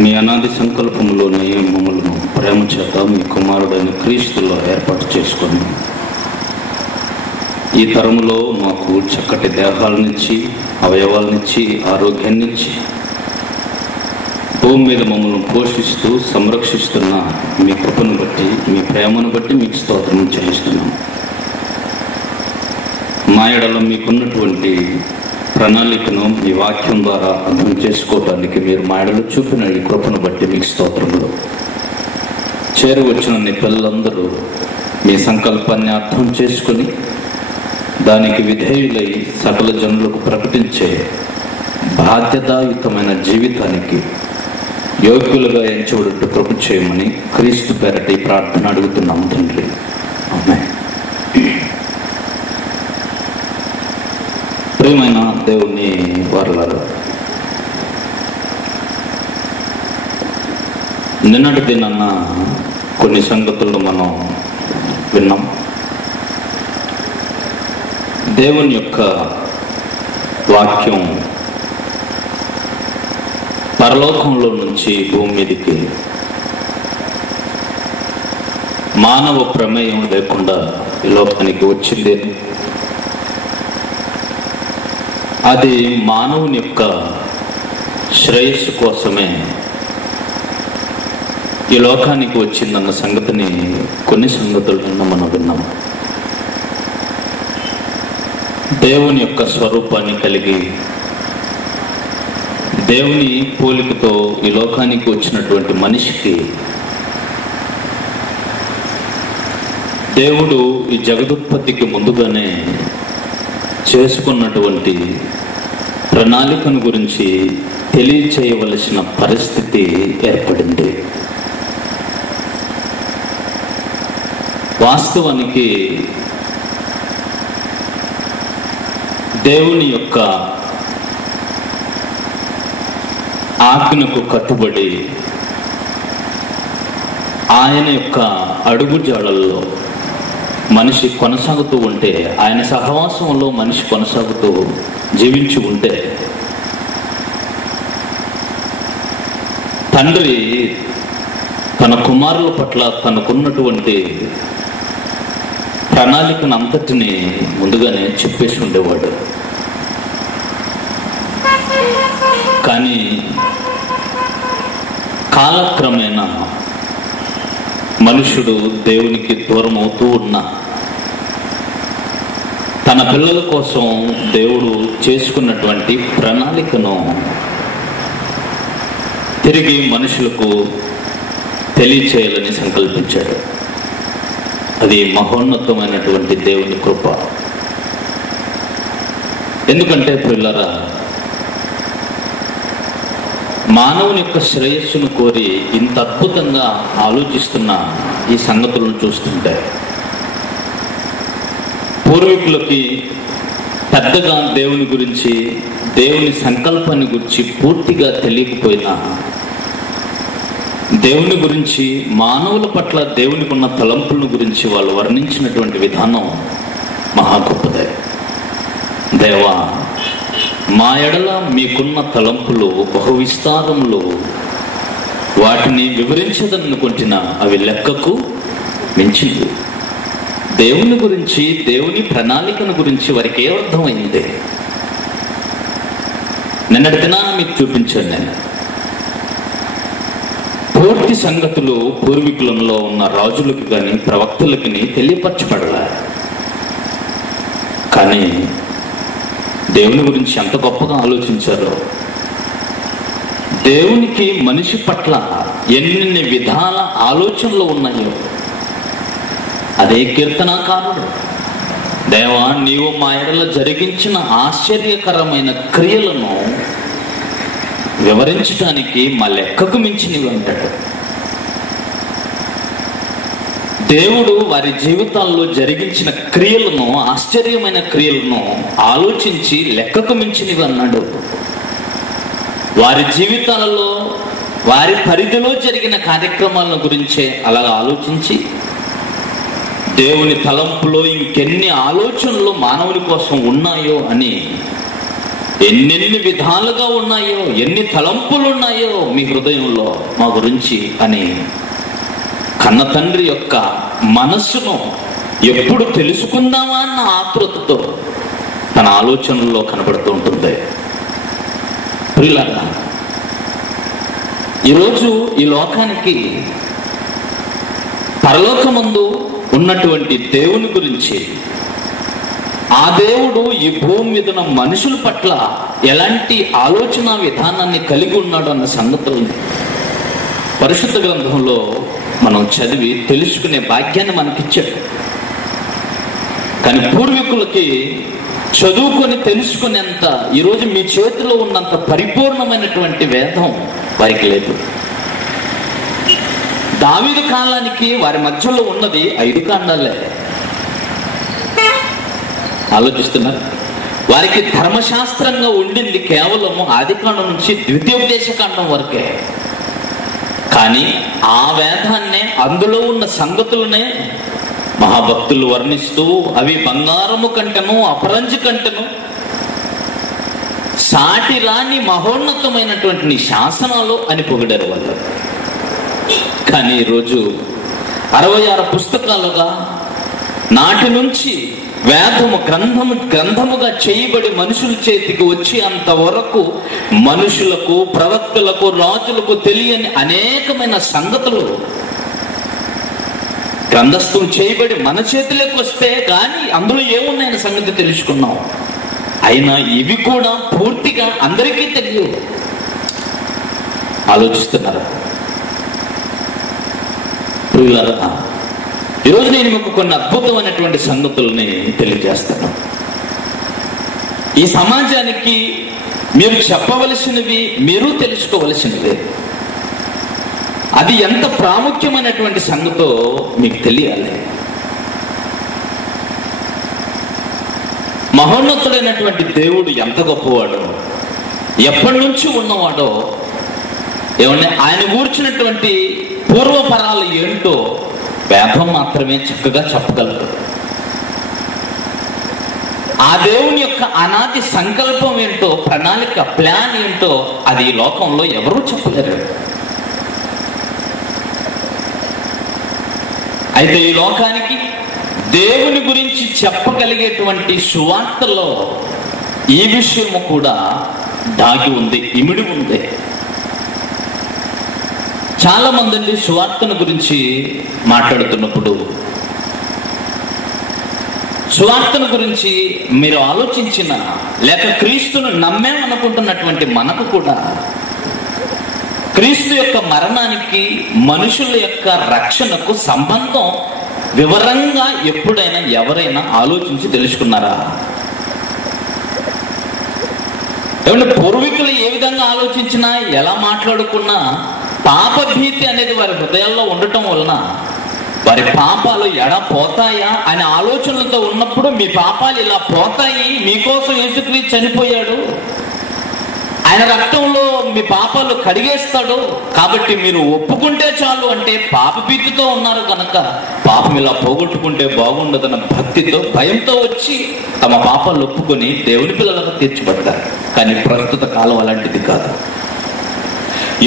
మీ అనాది సంకల్పంలోనే మమ్మల్ని ప్రేమ చేత మీ కుమారుడైన క్రీస్తులో ఏర్పాటు చేసుకొని ఈ తరములో మాకు చక్కటి దేహాలనిచ్చి అవయవాలనిచ్చి ఆరోగ్యాన్నిచ్చి భూమి మీద మమ్మల్ని పోషిస్తూ సంరక్షిస్తున్న మీ కృపను బట్టి మీ ప్రేమను బట్టి మీకు స్తోత్రం చేయిస్తున్నాం. మా ఎడల మీకున్నటువంటి ప్రణాళికను మీ వాక్యం ద్వారా అర్థం చేసుకోవడానికి మీరు మా ఎడల చూపిన ఈ కృపను బట్టి మీకు స్తోత్రములు. చేరువచ్చిన నీ పిల్లలందరూ మీ సంకల్పాన్ని అర్థం చేసుకుని దానికి విధేయులై సకల జనులకు ప్రకటించే బాధ్యతాయుతమైన జీవితానికి యోగ్యులుగా ఎంచబడుటకు కృప చేయమని క్రీస్తు పేరట ఈ ప్రార్థన అడుగుతున్నాం తండ్రి. ఆమేన్. ప్రియమైన దేవుని వారలారా, నిన్నటి దినాన్న కొన్ని సంగతులు మనం విన్నాం. దేవుని యొక్క వాక్యం పరలోకంలో నుంచి భూమి మీదకి మానవ ప్రమేయం లేకుండా ఈ లోకానికి వచ్చింది. అది మానవుని యొక్క శ్రేయస్సు కోసమే ఈ లోకానికి వచ్చిందన్న సంగతిని కొన్ని సంగతులను మనం విన్నాం. దేవుని యొక్క స్వరూపాన్ని కలిగి దేవుని పోలికతో ఈ లోకానికి వచ్చినటువంటి మనిషికి దేవుడు ఈ జగదుత్పత్తికి ముందుగానే చేసుకున్నటువంటి ప్రణాళికను గురించి తెలియచేయవలసిన పరిస్థితి ఏర్పడింది. వాస్తవానికి దేవుని యొక్క ఆజ్ఞకు కట్టుబడి ఆయన యొక్క అడుగుజాడల్లో మనిషి కొనసాగుతూ ఉంటే, ఆయన సహవాసంలో మనిషి కొనసాగుతూ జీవించి ఉంటే, తండ్రి తన కుమారుల పట్ల తనకున్నటువంటి ప్రణాళికను అంతటిని ముందుగానే చెప్పేసి ఉండేవాడు. కానీ కాలక్రమేణా మనుషుడు దేవునికి దూరం అవుతూ ఉన్నా, తన పిల్లల కోసం దేవుడు చేసుకున్నటువంటి ప్రణాళికను తిరిగి మనుషులకు తెలియచేయాలని సంకల్పించాడు. అది మహోన్నతమైనటువంటి దేవుని కృప. ఎందుకంటే పిల్లరా, మానవుని యొక్క శ్రేయస్సును కోరి ఇంత అద్భుతంగా ఆలోచిస్తున్న ఈ సంగతులను చూస్తుంటే, పూర్వీకులకి పెద్దగా దేవుని గురించి, దేవుని సంకల్పాన్ని గురించి పూర్తిగా తెలియకపోయినా, దేవుని గురించి, మానవుల పట్ల దేవునికి ఉన్న తలంపుల గురించి వాళ్ళు వర్ణించినటువంటి విధానం మహా గొప్పదే. దేవా, మా ఎడల మీకున్న తలంపులు బహు విస్తారములు, వాటిని వివరించదనుకుంటున్నా అవి లెక్కకు మించింది. దేవుని గురించి, దేవుని ప్రణాళికను గురించి వారికి ఏ అర్థమైంది? నిన్నటి దినాన మీకు చూపించాను నేను. పూర్తి సంగతులు పూర్వీకులలో ఉన్న రాజులకు కానీ ప్రవక్తలకి తెలియపరచబడలే. కానీ దేవుని గురించి ఎంత గొప్పగా ఆలోచించారో, దేవునికి మనిషి పట్ల ఎన్ని విధాల ఆలోచనలు ఉన్నాయో, అదే కీర్తనాకారుడు, దేవా నీవు మా ఎడల జరిగించిన ఆశ్చర్యకరమైన క్రియలను వివరించడానికి మా లెక్కకు మించినవి అంటాడు. దేవుడు వారి జీవితాల్లో జరిగించిన క్రియలను, ఆశ్చర్యమైన క్రియలను ఆలోచించి లెక్కకు మించినవి అన్నాడు. వారి జీవితాలలో, వారి పరిధిలో జరిగిన కార్యక్రమాల గురించే అలా ఆలోచించి, దేవుని తలంపులో ఇంకెన్ని ఆలోచనలు మానవుని కోసం ఉన్నాయో అని ఎన్నెన్ని విధాలుగా ఉన్నాయో, ఎన్ని తలంపులు ఉన్నాయో మీ హృదయంలో మా గురించి అని కన్న తండ్రి యొక్క మనస్సును ఎప్పుడు తెలుసుకుందామా అన్న ఆతృతతో తన ఆలోచనల్లో కనబడుతూ ఉంటుంది. ప్రియులారా, ఈరోజు ఈ లోకానికి పరలోకమందు ఉన్నటువంటి దేవుని గురించి, ఆ దేవుడు ఈ భూమి మీద ఉన్న మనుషుల పట్ల ఎలాంటి ఆలోచన విధానాన్ని కలిగి ఉన్నాడు అన్న సంగతులను పరిశుద్ధ గ్రంథంలో మనం చదివి తెలుసుకునే భాగ్యాన్ని మనకిచ్చాడు. కానీ పూర్వీకులకి చదువుకొని తెలుసుకునేంత, ఈరోజు మీ చేతిలో ఉన్నంత పరిపూర్ణమైనటువంటి వేదం వారికి లేదు. దావీదు కాలానికి వారి మధ్యలో ఉన్నది 5 కాండాలే. ఆలోచిస్తున్నారు. వారికి ధర్మశాస్త్రంగా ఉండింది కేవలం ఆదికాండం నుంచి ద్వితీయోపదేశకాండం వరకే. కానీ ఆ వేదాన్నే, అందులో ఉన్న సంగతులనే మహాభక్తులు వర్ణిస్తూ అవి బంగారము కంటను అపరంజి కంటను సాటి రాని మహోన్నతమైనటువంటి నీ శాసనాలు అని పొగిడారు వాళ్ళు. కానీ ఈరోజు 66 పుస్తకాలుగా నాటి నుంచి వేదము గ్రంథముగా చేయబడి మనుషుల చేతికి వచ్చి అంతవరకు మనుషులకు, ప్రవక్తలకు, రాజులకు తెలియని అనేకమైన సంగతులు గ్రంథస్థం చేయబడి మన చేతిలోకి వస్తే కానీ అందులో ఏమున్నాయన్న సంగతి తెలుసుకున్నాం. అయినా ఇవి కూడా పూర్తిగా అందరికీ తెలియవు. ఆలోచిస్తున్నారా? ప్రియులారా, ఈరోజు నేను మీకు కొన్ని అద్భుతమైనటువంటి సంగతుల్ని తెలియజేస్తాను. ఈ సమాజానికి మీరు చెప్పవలసినవి, మీరు తెలుసుకోవలసినవి. అది ఎంత ప్రాముఖ్యమైనటువంటి సంగతో మీకు తెలియాలి. మహోన్నతుడైనటువంటి దేవుడు ఎంత గొప్పవాడో, ఎప్పటి నుంచి ఉన్నవాడో, ఏమన్నా ఆయన కూర్చున్నటువంటి పూర్వపరాలు ఏంటో వేదం మాత్రమే చక్కగా చెప్పగలరు. ఆ దేవుని యొక్క అనాది సంకల్పం ఏంటో, ప్రణాళిక, ప్లాన్ ఏంటో అది ఈ లోకంలో ఎవరూ చెప్పలేరు. అయితే ఈ లోకానికి దేవుని గురించి చెప్పగలిగేటువంటి సువార్తలో ఈ విషయము కూడా దాగి ఉంది, ఇమిడి ఉంది. చాలా మంది అండి సువార్తను గురించి మాట్లాడుతున్నప్పుడు, సువార్తను గురించి మీరు ఆలోచించిన, లేక క్రీస్తును నమ్మేమనుకుంటున్నటువంటి మనకు కూడా క్రీస్తు యొక్క మరణానికి, మనుషుల యొక్క రక్షణకు సంబంధం వివరంగా ఎప్పుడైనా ఎవరైనా ఆలోచించి తెలుసుకున్నారా? ఏమంటే పూర్వీకులు ఏ విధంగా ఆలోచించినా, ఎలా మాట్లాడుకున్నా పాపభీతి అనేది వారి హృదయాల్లో ఉండటం వలన వారి పాపాలు ఎడా పోతాయా అనే ఆలోచనలతో ఉన్నప్పుడు, మీ పాపాలు ఇలా పోతాయి, మీకోసం యేసుక్రీస్తు చనిపోయాడు, ఆయన రక్తంలో మీ పాపాలు కడిగేస్తాడు, కాబట్టి మీరు ఒప్పుకుంటే చాలు అంటే పాపభీతితో ఉన్నారు కనుక పాపం ఇలా పోగొట్టుకుంటే బాగుండదన్న భక్తితో, భయంతో వచ్చి తమ పాపాలు ఒప్పుకొని దేవుని పిల్లలకు తీర్చిపడ్డారు. కానీ ప్రస్తుత కాలం అలాంటిది కాదు.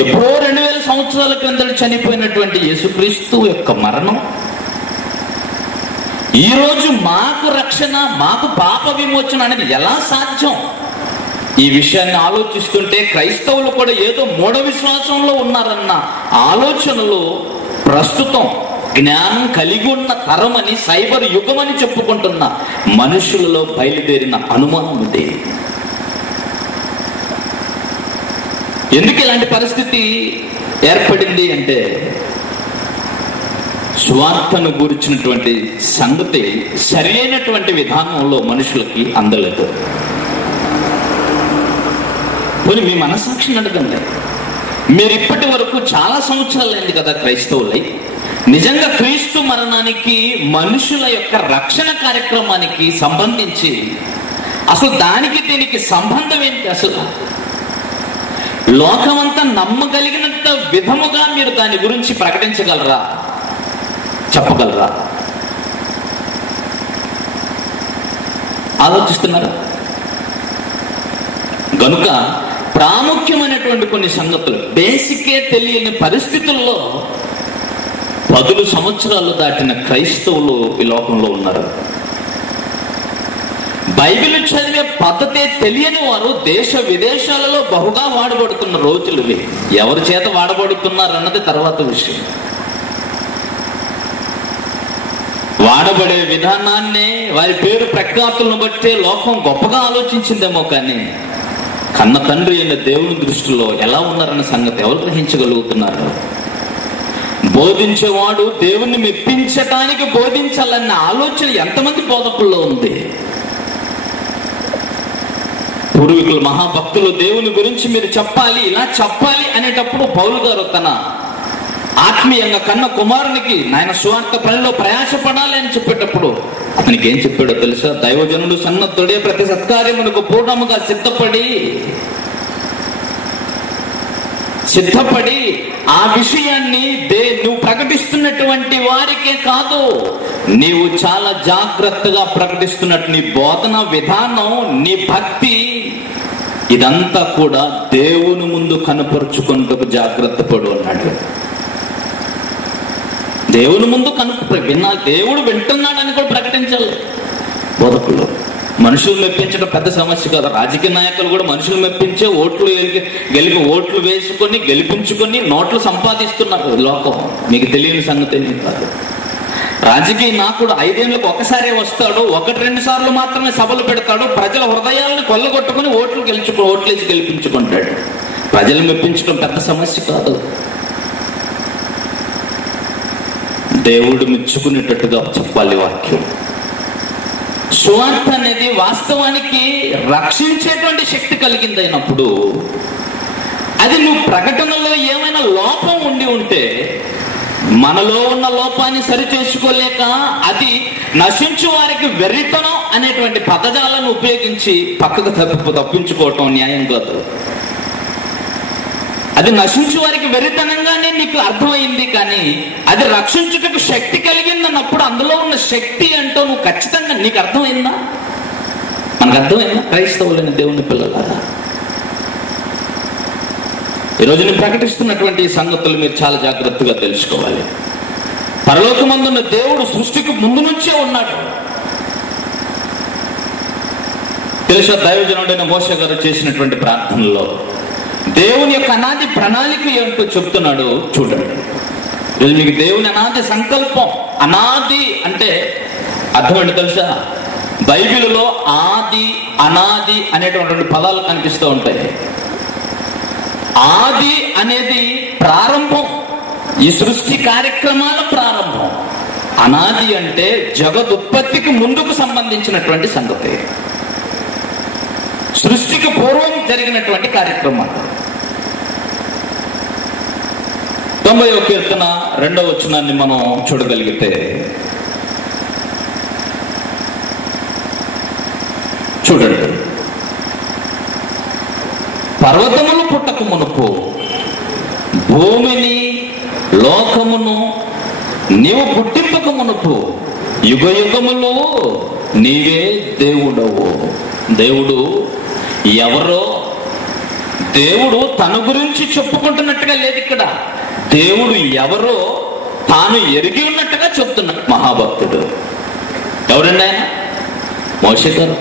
ఎప్పుడో 2000 సంవత్సరాల క్రిందట చనిపోయినటువంటి యేసుక్రీస్తు యొక్క మరణం ఈరోజు మాకు రక్షణ, మాకు పాప విమోచన అనేది ఎలా సాధ్యం? ఈ విషయాన్ని ఆలోచిస్తుంటే క్రైస్తవులు కూడా ఏదో మూఢ విశ్వాసంలో ఉన్నారన్న ఆలోచనలు ప్రస్తుతం జ్ఞానం కలిగి ఉన్న తరమని, సైబర్ యుగమని చెప్పుకుంటున్న మనుషులలో బయలుదేరిన అనుమానం ఉంది. ఎందుకు ఇలాంటి పరిస్థితి ఏర్పడింది అంటే, సువార్తను గురించినటువంటి సంగతి సరి అయినటువంటి విధానంలో మనుషులకి అందలేదు. పోనీ మీ మనస్సాక్షిని అడగండి. మీరు ఇప్పటి వరకు చాలా సంవత్సరాలు అయింది కదా క్రైస్తవులై, నిజంగా క్రీస్తు మరణానికి, మనుషుల యొక్క రక్షణ కార్యక్రమానికి సంబంధించి అసలు దానికి దీనికి సంబంధం ఏంటి? అసలు లోకమంతా నమ్మగలిగినంత విధముగా మీరు దాని గురించి ప్రకటించగలరా, చెప్పగలరా? ఆలోచిస్తున్నారా? కనుక ప్రాముఖ్యమైనటువంటి కొన్ని సంగతులు బేసికే తెలియని పరిస్థితుల్లో 10 సంవత్సరాలు దాటిన క్రైస్తవులు ఈ లోకంలో ఉన్నారు. బైబిల్ చదివే పద్ధతే తెలియని వారు దేశ విదేశాలలో బహుగా వాడబడుతున్న రోజులు ఇవి. ఎవరి చేత వాడబడుతున్నారు అన్నది తర్వాత విషయం. వాడబడే విధానాన్ని, వారి పేరు ప్రఖ్యాతులను బట్టే లోకం గొప్పగా ఆలోచించిందేమో, కానీ కన్న తండ్రి అయిన దేవుని దృష్టిలో ఎలా ఉన్నారన్న సంగతి ఎవరు గ్రహించగలుగుతున్నారు? బోధించేవాడు దేవుణ్ణి మెప్పించటానికి బోధించాలన్న ఆలోచన ఎంతమంది బోధకుల్లో ఉంది? పూర్వీకులు మహాభక్తులు దేవుని గురించి మీరు చెప్పాలి, ఇలా చెప్పాలి అనేటప్పుడు పౌలు గారు తన ఆత్మీయంగా కన్న కుమారునికి నాయన సువార్త పనిలో ప్రయాసపడాలి అని చెప్పేటప్పుడు అతనికి ఏం చెప్పాడో తెలుసా? దైవజనుడు సన్నద్ధుడే ప్రతి సత్కార్యమునకు పూర్ణముగా సిద్ధపడి ఆ విషయాన్ని నువ్వు ప్రకటిస్తున్నటువంటి వారికే కాదు, నీవు చాలా జాగ్రత్తగా ప్రకటిస్తున్నట్టు నీ బోధన విధానం, నీ భక్తి, ఇదంతా కూడా దేవుని ముందు కనపరుచుకుంటూ జాగ్రత్త పడు అన్నాడు. దేవుని ముందు దేవుడు వింటున్నాడని కూడా ప్రకటించాలి బోధకులు. మనుషులు మెప్పించడం పెద్ద సమస్య కాదు. రాజకీయ నాయకులు కూడా మనుషులు మెప్పించే ఓట్లు వేసుకొని గెలిపించుకొని నోట్లు సంపాదిస్తున్నారు లోకం. మీకు తెలియని సంగతి ఏమీ కాదు. రాజకీయ నాయకుడు 5 ఏళ్ళకు ఒకసారి వస్తాడు, 1-2 సార్లు మాత్రమే సభలు పెడతాడు, ప్రజల హృదయాలను కొల్లగొట్టుకుని ఓట్లేసి గెలిపించుకుంటాడు. ప్రజలు మెప్పించడం పెద్ద సమస్య కాదు. దేవుడు మెచ్చుకునేటట్టుగా చెప్పాలి వాక్యం. సువార్త అనేది వాస్తవానికి రక్షించేటువంటి శక్తి కలిగిందైనప్పుడు అది నువ్వు ప్రకటనలో ఏమైనా లోపం ఉండి ఉంటే మనలో ఉన్న లోపాన్ని సరిచేసుకోలేక అది నశించు వారికి వెర్రితనం అనేటువంటి పదజాలను ఉపయోగించి పక్కకు తప్పించుకోవటం న్యాయం కాదు. అది నశించు వారికి వెర్రితనంగానే నీకు అర్థమైంది, కానీ అది రక్షించుటకు శక్తి కలిగిందన్నప్పుడు అందులో ఉన్న శక్తి అంటూ నువ్వు ఖచ్చితంగా నీకు అర్థమైందా? మనకు అర్థమైందా? క్రైస్తవులైన దేవుని పిల్లలారా, ఈరోజు నేను ప్రకటిస్తున్నటువంటి సంగతులు మీరు చాలా జాగ్రత్తగా తెలుసుకోవాలి. పరలోకమందున్న దేవుడు సృష్టికి ముందు నుంచే ఉన్నాడు. తెలుసా? దైవజనుడైన మోషే గారు చేసినటువంటి ప్రార్థనలో దేవుని యొక్క అనాది ప్రణాళిక ఏంటో చెప్తున్నాడు చూడండి. ఈరోజు మీకు దేవుని అనాది సంకల్పం, అనాది అంటే అర్థం ఏంటో తెలుసా? బైబిల్లో ఆది, అనాది అనేటువంటి పదాలు కనిపిస్తూ ఉంటాయి. ఆది అనేది ప్రారంభం, ఈ సృష్టి కార్యక్రమాల ప్రారంభం. అనాది అంటే జగదుత్పత్తికి ముందుకు సంబంధించినటువంటి సంగతి, సృష్టికి పూర్వం జరిగినటువంటి కార్యక్రమాలు. 90వ కీర్తన 2వ వచనాన్ని మనం చూడగలిగితే, చూడండి, పర్వతములు పుట్టక మునుపు భూమిని లోకమును నీవు పుట్టింపక మునుపు యుగ యుగములో నీవే దేవుడవు. దేవుడు ఎవరో, దేవుడు తన గురించి చెప్పుకుంటున్నట్టుగా లేదు ఇక్కడ. దేవుడు ఎవరో తాను ఎరిగి ఉన్నట్టుగా చెప్తున్నాడు మహాభక్తుడు. ఎవరండి ఆయన? మోషే గారు.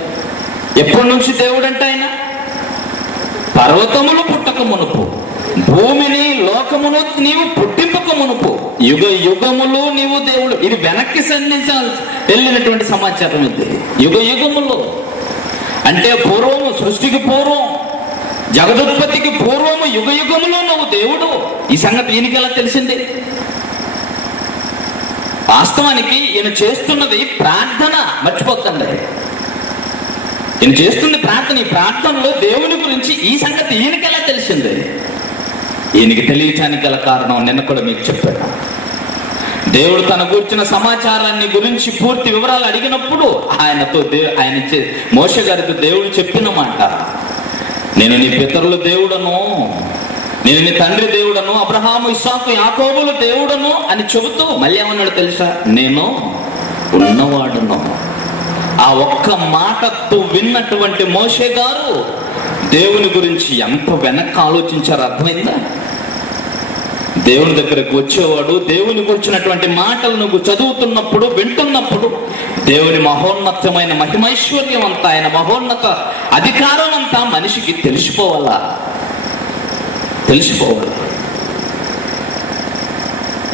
ఎప్పటి నుంచి దేవుడు అంటే ఆయన? పర్వతములు పుట్టక మునుపు, భూమిని లోకమును నీవు పుట్టింపక మునుపు, యుగ యుగములు నీవు దేవుడు. ఇది వెనక్కి వెళ్ళినటువంటి సమాచారం. ఇది యుగ యుగములు అంటే పూర్వము, సృష్టికి పూర్వం, జగదుత్పత్తికి పూర్వము, యుగ యుగములో నువ్వు దేవుడు. ఈ సంగతి ఈయనకి ఎలా తెలిసింది? వాస్తవానికి ఈయన చేస్తున్నది ప్రార్థన, మర్చిపోకండి. ఈయన చేస్తుంది ప్రార్థన. ఈ ప్రార్థనలో దేవుని గురించి ఈ సంగతి ఈయనకి ఎలా తెలిసింది? ఈయనకి తెలియటానికి గల కారణం నిన్న కూడా మీకు చెప్పాను. దేవుడు తన కూర్చున్న సమాచారాన్ని గురించి పూర్తి వివరాలు అడిగినప్పుడు ఆయన మోషే గారితో దేవుడు చెప్పిన మాట, నేను నీ పితరుల దేవుడను, నేను నీ తండ్రి దేవుడను, అబ్రహాము, ఇస్సాకు, యాకోబుల దేవుడను అని చెబుతూ మళ్ళీ ఏమన్నాడు తెలుసా? నేను ఉన్నవాడును. ఆ ఒక్క మాటతో విన్నటువంటి మోషే గారు దేవుని గురించి ఎంత వెనక్కి ఆలోచించారో అర్థమైందా? దేవుని దగ్గరకు వచ్చేవాడు దేవుని గురించినటువంటి మాటలు నువ్వు చదువుతున్నప్పుడు, వింటున్నప్పుడు దేవుని మహోన్నతమైన మహిమైశ్వర్యం అంతా, ఆయన మహోన్నత అధికారం అంతా మనిషికి తెలిసిపోవాలా.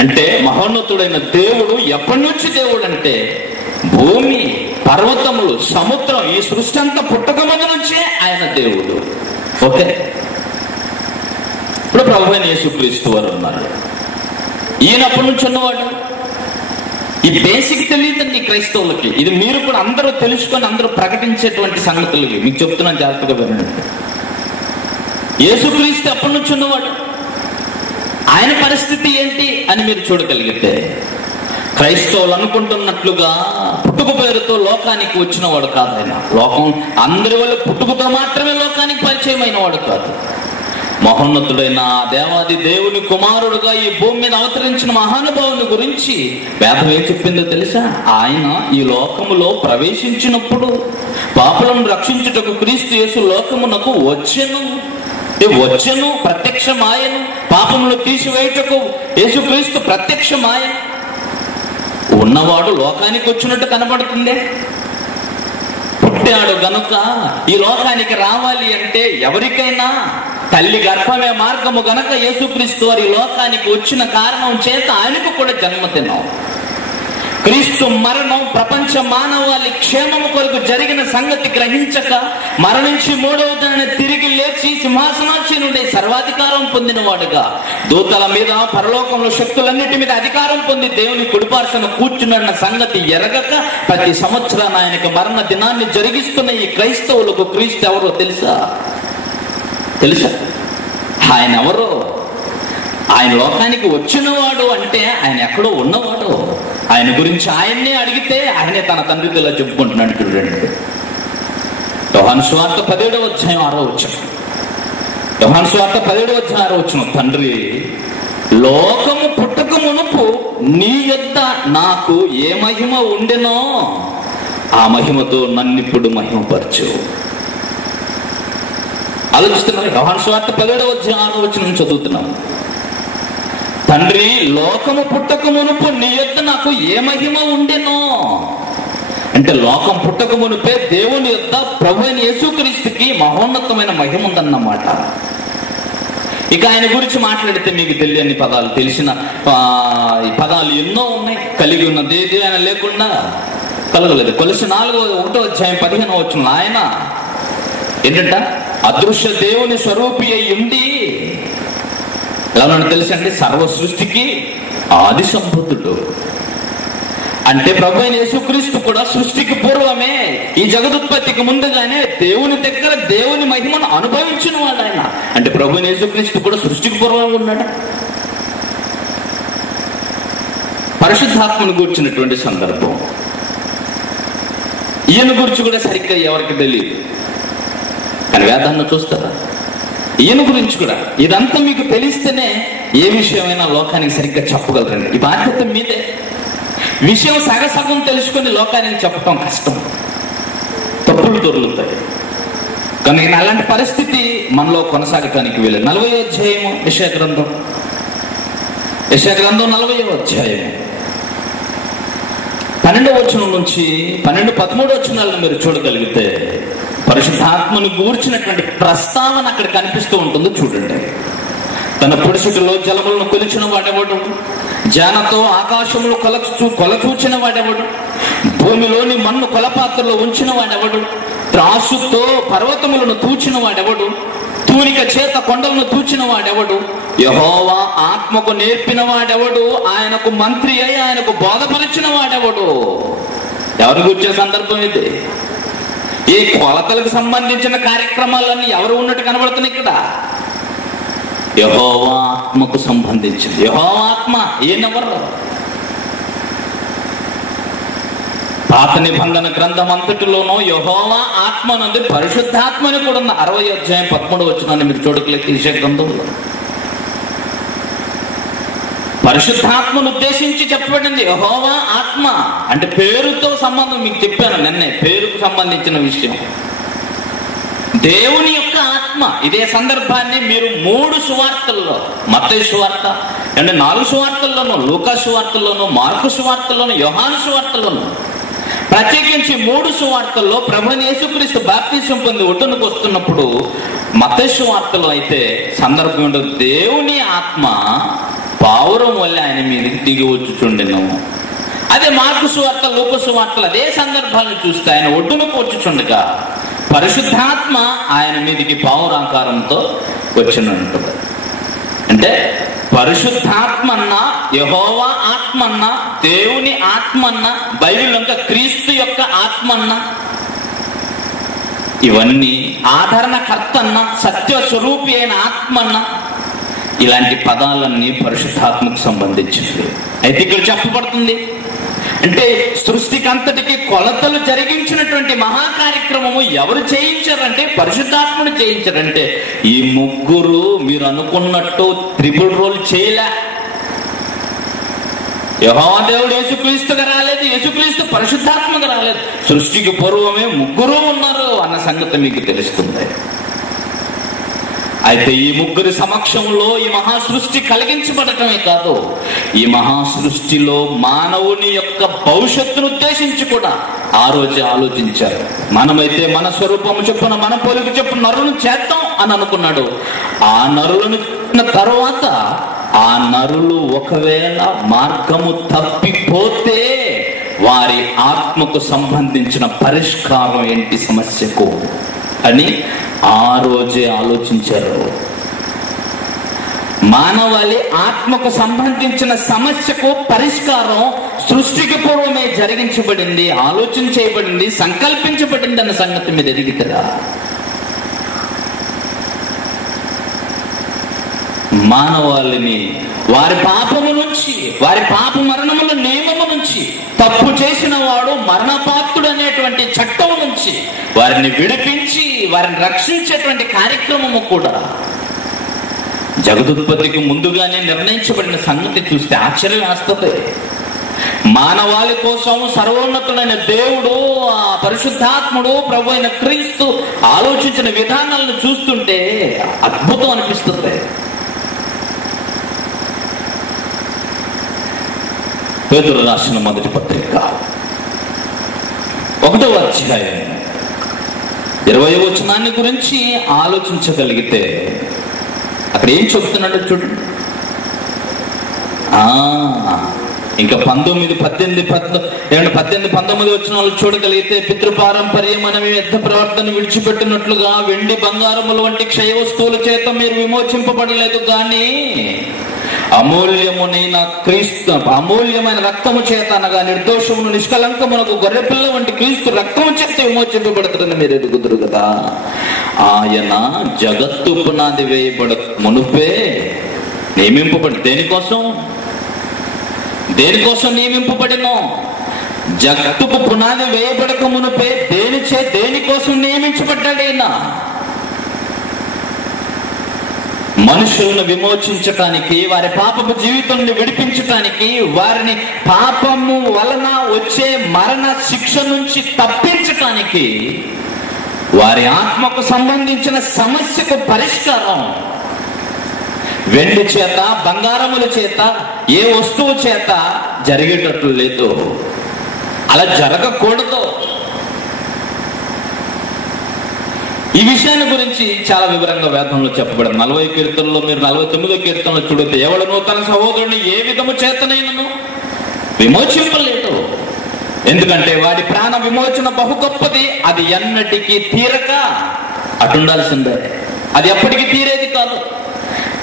అంటే మహోన్నతుడైన దేవుడు ఎప్పటి నుంచి దేవుడు అంటే, భూమి, పర్వతములు, సముద్రం, ఈ సృష్టి అంతా పుట్టక ముందు నుంచే ఆయన దేవుడు. ఓకే, ఇప్పుడు ప్రభువైన యేసుక్రీస్తు వారు ఉన్నారు. ఈయనప్పటి నుంచి ఉన్నవాడు. ఈ బేసిక్ తెలియదండి క్రైస్తవులకి. ఇది మీరు కూడా అందరూ తెలుసుకొని అందరూ ప్రకటించేటువంటి సంగతులకి మీకు చెప్తున్నాను, జాగ్రత్తగా వినండి. యేసుక్రీస్తు ఎప్పటి నుంచి ఉన్నవాడు, ఆయన పరిస్థితి ఏంటి అని మీరు చూడగలిగితే, క్రైస్తవులు అనుకుంటున్నట్లుగా పుట్టుక పేరుతో లోకానికి వచ్చినవాడు కాదు ఆయన. లోకం అందరి వల్ల పుట్టుకతో మాత్రమే లోకానికి పరిచయం అయిన వాడు కాదు. మహోన్నతుడైన దేవాది దేవుని కుమారుడుగా ఈ భూమి మీద అవతరించిన మహానుభావుని గురించి వేదం ఏం చెప్పిందో తెలుసా? ఆయన ఈ లోకములో ప్రవేశించినప్పుడు పాపులను రక్షించుటకు క్రీస్తు యేసు లోకమునకు వచ్చెను, ప్రత్యక్షమాయను. పాపములు తీసివేయుటకు యేసుక్రీస్తు ప్రత్యక్షమాయను. ఉన్నవాడు లోకానికి వచ్చినట్టు కనబడుతుందే. పుట్టాడు గనుక ఈ లోకానికి రావాలి అంటే ఎవరికైనా తల్లి గర్భమే మార్గము గనక యేసుక్రీస్తు వారి లోకానికి వచ్చిన కారణం చేత ఆయనకు కూడా జన్మదినం. క్రీస్తు మరణం ప్రపంచ మానవాళి క్షేమము కొరకు జరిగిన సంగతి గ్రహించక మరణించి మూడవ దినాన తిరిగి లేచి సింహాసనాసీనుడై సర్వాధికారం పొందినవాడుగా దూతల మీద, పరలోకంలో శక్తులన్నిటి మీద అధికారం పొంది దేవుని కుడిపార్శ్వన కూర్చున్న సంగతి ఎరగక ప్రతి సంవత్సరాన్ని ఆయనకు మరణ దినాన్ని జరిగిస్తున్న ఈ క్రైస్తవులకు క్రీస్తు ఎవరో తెలుసా? ఆయన ఎవరో? ఆయన లోకానికి వచ్చినవాడు అంటే ఆయన ఎక్కడో ఉన్నవాడు. ఆయన గురించి ఆయన్నే అడిగితే ఆయనే తన తండ్రితో ఇలా చెప్పుకుంటున్నాడు. చూడండి, యోహాను సువార్త 17వ అధ్యాయం 6వ వచనం. యోహాను సువార్త 17వ అధ్యాయం 6వ వచనం. తండ్రి, లోకము పుట్టక మునుపు నీ యొద్ద నాకు ఏ మహిమ ఉండెనో ఆ మహిమతో నన్నిప్పుడు మహిమపరచు. ఆలోచిస్తున్నారు. యోహాను సువార్త 17వ అధ్యాయం 6వ వచనం చదువుతున్నాం. తండ్రి, లోకము పుట్టక మునుపు నీ యొద్ద నాకు ఏ మహిమ ఉండెనో అంటే, లోకం పుట్టక మునుపే దేవుని యొద్ద ప్రభువైన యేసుక్రీస్తుకి మహోన్నతమైన మహిమ ఉందన్నమాట. ఇక ఆయన గురించి మాట్లాడితే మీకు తెలియని పదాలు, తెలిసిన పదాలు ఎన్నో ఉన్నాయి. కలిగి ఉన్నదేది ఆయన లేకుండా కలగలేదు. కొలసి 4వ అధ్యాయం 15వ వచనం ఆయన ఏంటంట, అదృశ్య దేవుని స్వరూపి అయి ఉండి, ఎలా తెలుసండి, సర్వ సృష్టికి ఆది సంభూతుడు. అంటే ప్రభువైన యేసుక్రీస్తు కూడా సృష్టికి పూర్వమే, ఈ జగదుత్పత్తికి ముందుగానే దేవుని దగ్గర దేవుని మహిమను అనుభవించిన వాడు ఆయన. అంటే ప్రభువైన యేసుక్రీస్తు కూడా సృష్టికి పూర్వంగా ఉన్నాడు. పరిశుద్ధాత్మను కూర్చున్నటువంటి సందర్భం, ఈయన గురించి కూడా సరిగ్గా ఎవరికి తెలియదు. కానీ వేదాన్ని చూస్తారా, ఈయన గురించి కూడా ఇదంతా మీకు తెలిస్తేనే ఏ విషయమైనా లోకానికి సరిగ్గా చెప్పగలరండి. ఈ బాధ్యత మీదే. విషయం సగం తెలుసుకొని లోకానికి చెప్పటం కష్టం, తప్పులు దొరుకుతాయి. కానీ అలాంటి పరిస్థితి మనలో కొనసాగటానికి వీలు. 40వ అధ్యాయము యెషయా గ్రంథం 40వ అధ్యాయము 12వ వచనం నుంచి 12-13 వచనాలను మీరు చూడగలిగితే పరిశుద్ధాత్మను గూర్చినటువంటి ప్రస్తావన అక్కడ కనిపిస్తూ ఉంటుంది. చూడండి, తన పురుషుడిలో జలములను కొలిచిన వాడెవడు, జానతో ఆకాశములు కొలచూచిన వాడెవడు, భూమిలోని మన్ను కొలపాత్రలో ఉంచిన వాడెవడు, త్రాసుతో పర్వతములను తూచిన వాడెవడు, తూనిక చేత కొండలను తూచిన వాడెవడు, యెహోవా ఆత్మకు నేర్పిన వాడెవడు, ఆయనకు మంత్రి అయి ఆయనకు బోధపరిచిన వాడెవడు. ఎవరు కూర్చే సందర్భం ఇది? ఈ కొలతలకు సంబంధించిన కార్యక్రమాలన్నీ ఎవరు ఉన్నట్టు కనబడుతున్నాయి ఇక్కడ? యెహోవా ఆత్మకు సంబంధించింది. యెహోవా ఆత్మ ఈయనెవరు? పాత నిబంధన గ్రంథం అంతటిలోనూ యెహోవా ఆత్మ నందు పరిశుద్ధాత్మని కూడా ఉన్న 60వ అధ్యాయం 13వ వచనాన్ని మీరు చూడగలిగితే యెషయా గ్రంథంలో పరిశుద్ధాత్మను ఉద్దేశించి చెప్పబడింది యెహోవా ఆత్మ. అంటే పేరుతో సంబంధం మీకు చెప్పాను నిన్నే, పేరుకు సంబంధించిన విషయం. దేవుని యొక్క ఆత్మ ఆత్మ. ఇదే సందర్భాన్ని మీరు 3 సువార్తల్లో, మత్తయి సువార్త అంటే 4 సువార్తల్లోనూ, లూకా సువార్తల్లోనూ, మార్కు సువార్తల్లోనూ, యోహాను సువార్తల్లోనూ, ప్రత్యేకించి 3 సువార్తల్లో ప్రభువైన యేసుక్రీస్తు బాప్తిసం పొంది ఒడ్డునకు వస్తున్నప్పుడు, మత్తయి సువార్తలో అయితే సందర్భం ఉండదు. దేవుని ఆత్మ పావురం వల్ల ఆయన మీదకి దిగి వచ్చుచుండెను. అదే మార్కు సువార్త, లూకా సువార్తలు అదే సందర్భాలను చూస్తే ఆయన ఒడ్డునకు వచ్చుచుండగా పరిశుద్ధాత్మ ఆయన మీదకి పావురాకారంతో వచ్చినట్టు. అంటే పరిశుద్ధాత్మ అన్నా, యెహోవా ఆత్మ అన్నా, దేవుని ఆత్మ అన్నా, బైబిల్ అంతా క్రీస్తు యొక్క ఆత్మ అన్నా, ఇవన్నీ ఆదరణకర్త అన్నా, సత్య స్వరూపి అయిన ఆత్మ అన్నా, ఇలాంటి పదాలన్నీ పరిశుద్ధాత్మకు సంబంధించినవి. అయితే ఇక్కడ చెప్పబడుతుంది అంటే సృష్టికి అంతటికి కొలతలు జరిగించినటువంటి మహాకార్యక్రమము ఎవరు చేయించారంటే పరిశుద్ధాత్మను చేయించారంటే ఈ 3 మీరు అనుకున్నట్టు ట్రిపుల్ రోల్ చేయలే. యెహోవా దేవుడు యేసుక్రీస్తుగా రాలేదు, యేసుక్రీస్తు పరిశుద్ధాత్మగా రాలేదు. సృష్టికి పూర్వమే 3 ఉన్నారు అన్న సంగతి మీకు తెలుస్తుంది. అయితే ఈ 3 సమక్షంలో ఈ మహాసృష్టి కలిగించబడటమే కాదు, ఈ మహాసృష్టిలో మానవుని యొక్క భవిష్యత్తును ఉద్దేశించి కూడా ఆ రోజే ఆలోచించారు. మనమైతే మన స్వరూపము చొప్పున, మన పోలిక చొప్పున నరులను చేద్దాం అని అనుకున్నాడు. ఆ నరులను తర్వాత ఆ నరులు ఒకవేళ మార్గము తప్పిపోతే వారి ఆత్మకు సంబంధించిన పరిష్కారం ఏంటి సమస్యకు అని ఆ రోజే ఆలోచించారు. మానవాళి ఆత్మకు సంబంధించిన సమస్యకు పరిష్కారం సృష్టికి పూర్వమే జరిగించబడింది, ఆలోచన చేయబడింది, సంకల్పించబడింది అన్న సంగతి మీద ఎదిగితేరా మానవాళిని వారి పాపము నుంచి, వారి పాప మరణముల నియమము నుంచి, తప్పు చేసిన వాడు మరణపాత్రుడు అనేటువంటి చట్టం నుంచి వారిని విడిపించి వారిని రక్షించేటువంటి కార్యక్రమము కూడా జగదుత్పత్తికి ముందుగానే నిర్ణయించబడిన సంగతి చూస్తే ఆశ్చర్యం వేస్తుంది. మానవాళి కోసం సర్వోన్నతులైన దేవుడు, ఆ పరిశుద్ధాత్ముడు, ప్రభు అయిన క్రీస్తు ఆలోచించిన విధానాలను చూస్తుంటే అద్భుతం అనిపిస్తుంది. పేతురు రాసిన మొదటి పత్రిక 1వ అధ్యాయం 20వ వచనాన్ని గురించి ఆలోచించగలిగితే అక్కడ ఏం చెప్తున్నాడో చూడండి. ఇంకా 19, 19 వచనాలు చూడగలిగితే, పితృపారంపర్యం అనే వ్యర్థ ప్రవర్తన విడిచిపెట్టినట్లుగా వెండి బంగారముల వంటి క్షయ వస్తువుల చేత మీరు విమోచింపబడలేదు కానీ అమూల్యమైన రక్తము చేత అనగా నిర్దోషమును నిష్కలంకమునకు గొర్రెపిల్ల వంటి క్రీస్తు రక్తము చేత విమోచింపబడుతుందని మీరు ఎదుగుదురు కదా. ఆయన జగత్తు పునాది వేయబడ మునుపే నియమింపబడి, దేనికోసం నియమింపబడినో, జగత్తుకు పునాది వేయబడక మునుపే దేనికోసం నియమించబడ్డాడైనా మనుషులను విమోచించటానికి, వారి పాపపు జీవితాన్ని విడిపించటానికి, వారిని పాపము వలన వచ్చే మరణ శిక్ష నుంచి తప్పించటానికి, వారి ఆత్మకు సంబంధించిన సమస్యకు పరిష్కారం వెండి చేత, బంగారముల చేత, ఏ వస్తువు చేత జరిగేటట్లు లేదు. అలా జరగకూడదు. ఈ విషయాన్ని గురించి చాలా వివరంగా వేదంలో చెప్పబడింది. 40 కీర్తనలో మీరు 49వ కీర్తనలో చూడితే, ఎవడనో తన సహోదరుని ఏ విధము చేతనైనను విమోచింపలేదు, ఎందుకంటే వాడి ప్రాణ విమోచన బహు గొప్పది, అది ఎన్నటికీ తీరక అటుండాల్సిందే. అది ఎప్పటికీ తీరేది కాదు.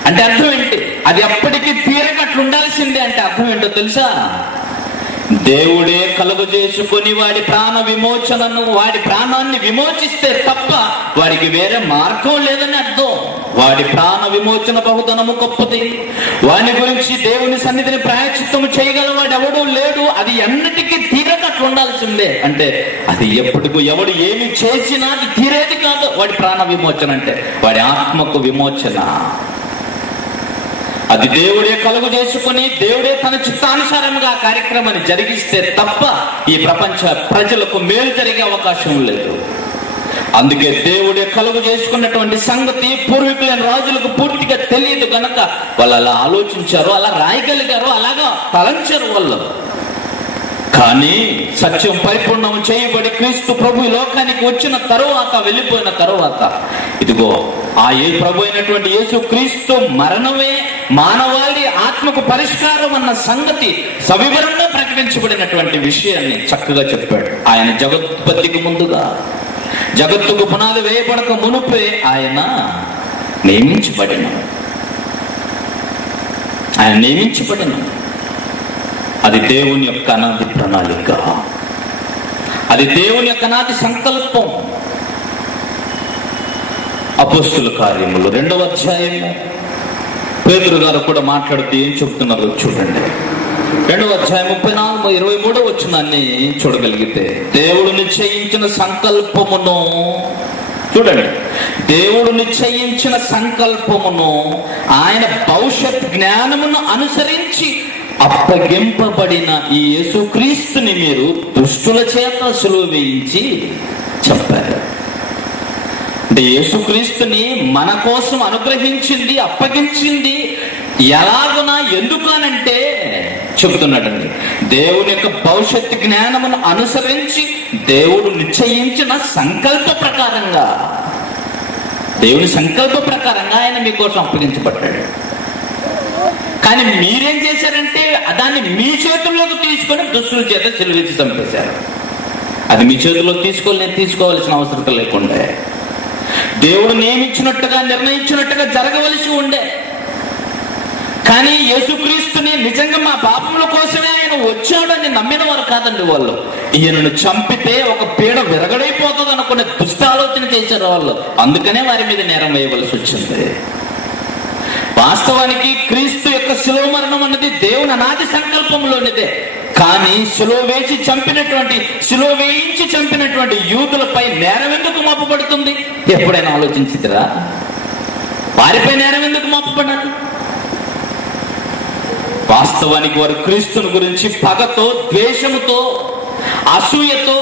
అంటే అర్థం ఏంటి? అది ఎప్పటికీ తీరక అట్లుండాల్సిందే అంటే అర్థం ఏంటో తెలుసా? దేవుడే కలుగు చేసుకుని వాడి ప్రాణ విమోచనను, వాడి ప్రాణాన్ని విమోచిస్తే తప్ప వాడికి వేరే మార్గం లేదని అర్థం. వాడి ప్రాణ విమోచన బహుధనము గొప్పది. వాడి గురించి దేవుని సన్నిధిని ప్రాయశ్చిత్తము చేయగలవాడు ఎవడూ లేడు. అది ఎన్నటికీ తీరకట్లు ఉండాల్సిందే. అంటే అది ఎప్పటికూ ఎవడు ఏమి చేసినా అది తీరేది కాదు. వాడి ప్రాణ విమోచన అంటే వాడి ఆత్మకు విమోచన. అది దేవుడే కలుగు చేసుకుని, దేవుడే తన చిత్తానుసారంగా ఆ కార్యక్రమాన్ని జరిగిస్తే తప్ప ఈ ప్రపంచ ప్రజలకు మేలు జరిగే అవకాశం లేదు. అందుకే దేవుడే కలుగు చేసుకున్నటువంటి సంగతి పూర్వీకులైన రాజులకు పూర్తిగా తెలియదు గనక వాళ్ళు అలా ఆలోచించారు, అలా రాయగలిగారు, అలాగా తలంచారు వాళ్ళు. కానీ సత్యం పరిపూర్ణం చేయబడి క్రీస్తు ప్రభు లోకానికి వచ్చిన తరువాత, వెళ్ళిపోయిన తరువాత, ఇదిగో ఆ ఏ ప్రభు అయినటువంటి యేసు క్రీస్తు మరణమే మానవాళి ఆత్మకు పరిష్కారం అన్న సంగతి సవివరంగా ప్రకటించబడినటువంటి విషయాన్ని చక్కగా చెప్పాడు. ఆయన జగత్పతికి ముందుగా, జగత్తుకు పునాది వేయబడక మునుపే ఆయన నియమించబడిన, అది దేవుని యొక్క అనాది ప్రణాళిక, అది దేవుని యొక్క అనాది సంకల్పం. అపోస్తుల కార్యములు 2వ అధ్యాయము పేతురు గారు కూడా మాట్లాడుతూ ఏం చెప్తున్నారో చూడండి. 2వ అధ్యాయం 34-23 వచనాన్ని చూడగలిగితే, దేవుడు నిశ్చయించిన సంకల్పమును చూడండి, దేవుడు నిశ్చయించిన సంకల్పమును ఆయన భవిష్యత్ జ్ఞానమును అనుసరించి అప్పగింపబడిన ఈ యేసుక్రీస్తుని మీరు దుష్టుల చేత సిలువ వేయించి చంపారు. అంటే యేసుక్రీస్తుని మన కోసం అనుగ్రహించింది, అప్పగించింది ఎలాగునా, ఎందుకు అనంటే చెబుతున్నాడండి, దేవుని యొక్క భవిష్యత్ జ్ఞానమును అనుసరించి దేవుడు నిశ్చయించిన సంకల్ప ప్రకారంగా, దేవుని సంకల్ప ప్రకారంగా ఆయన మీకోసం అప్పగించబడ్డాడు. కానీ మీరేం చేశారంటే దాన్ని మీ చేతుల్లోకి తీసుకొని దుష్టుల చేత సిలువేసి చంపేశారు. అది మీ చేతుల్లో తీసుకోవాల్సిన అవసరం లేకుండా దేవుడు నియమించినట్టుగా, నిర్ణయించినట్టుగా జరగవలసి ఉండే. కానీ యేసుక్రీస్తుని నిజంగా మా పాపముల కోసమే ఆయన వచ్చాడని నమ్మిన వారు కాదండి వాళ్ళు. ఈయనను చంపితే ఒక పీడ విరగడైపోతుంది అనుకునే దుష్టాలోచన చేశారు వాళ్ళు. అందుకనే వారి మీద నేరం వేయవలసి వచ్చింది. వాస్తవానికి క్రీస్తు యొక్క శిలువ మరణం అన్నది దేవుని అనాది సంకల్పంలోనిదే. కానీ శిలువ వేయించి చంపినటువంటి యూదులపై నేరం ఎందుకు మోపబడుతుంది? ఎప్పుడైనా ఆలోచించిరా? వారిపై నేరం ఎందుకు మోపబడాలి? వాస్తవానికి వారు క్రీస్తుని గురించి పగతో, ద్వేషముతో, అసూయతో,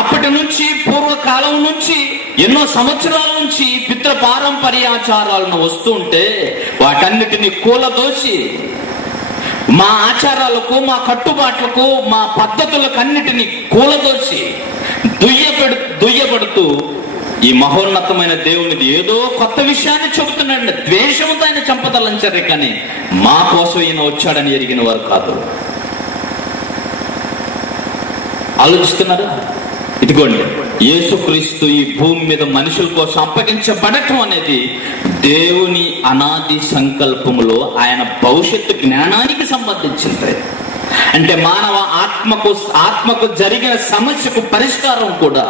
అప్పటి నుంచి పూర్వకాలం నుంచి ఎన్నో సంవత్సరాల నుంచి పితృ పారంపర్యాచారాలను వస్తుంటే వాటన్నిటిని కూలదోసి మా ఆచారాలకు, మా కట్టుబాట్లకు, మా పద్ధతులకు అన్నిటినీ కూలదోసి దుయ్యబడుతూ ఈ మహోన్నతమైన దేవునిది ఏదో కొత్త విషయాన్ని చెబుతున్నాడు. ద్వేషంతో ఆయన చంపదలంచారు, కానీ మా కోసం ఈయన వచ్చాడని ఎరిగిన వారు కాదు. ఆలోచిస్తున్నారా? ఇదిగోండి, యేసుక్రీస్తు ఈ భూమి మీద మనుషుల కోసం అప్పగించబడటం అనేది దేవుని అనాది సంకల్పములో ఆయన భవిష్యత్తు జ్ఞానానికి సంబంధించింది. అంటే మానవ ఆత్మకు జరిగిన సమస్యకు పరిష్కారం కూడా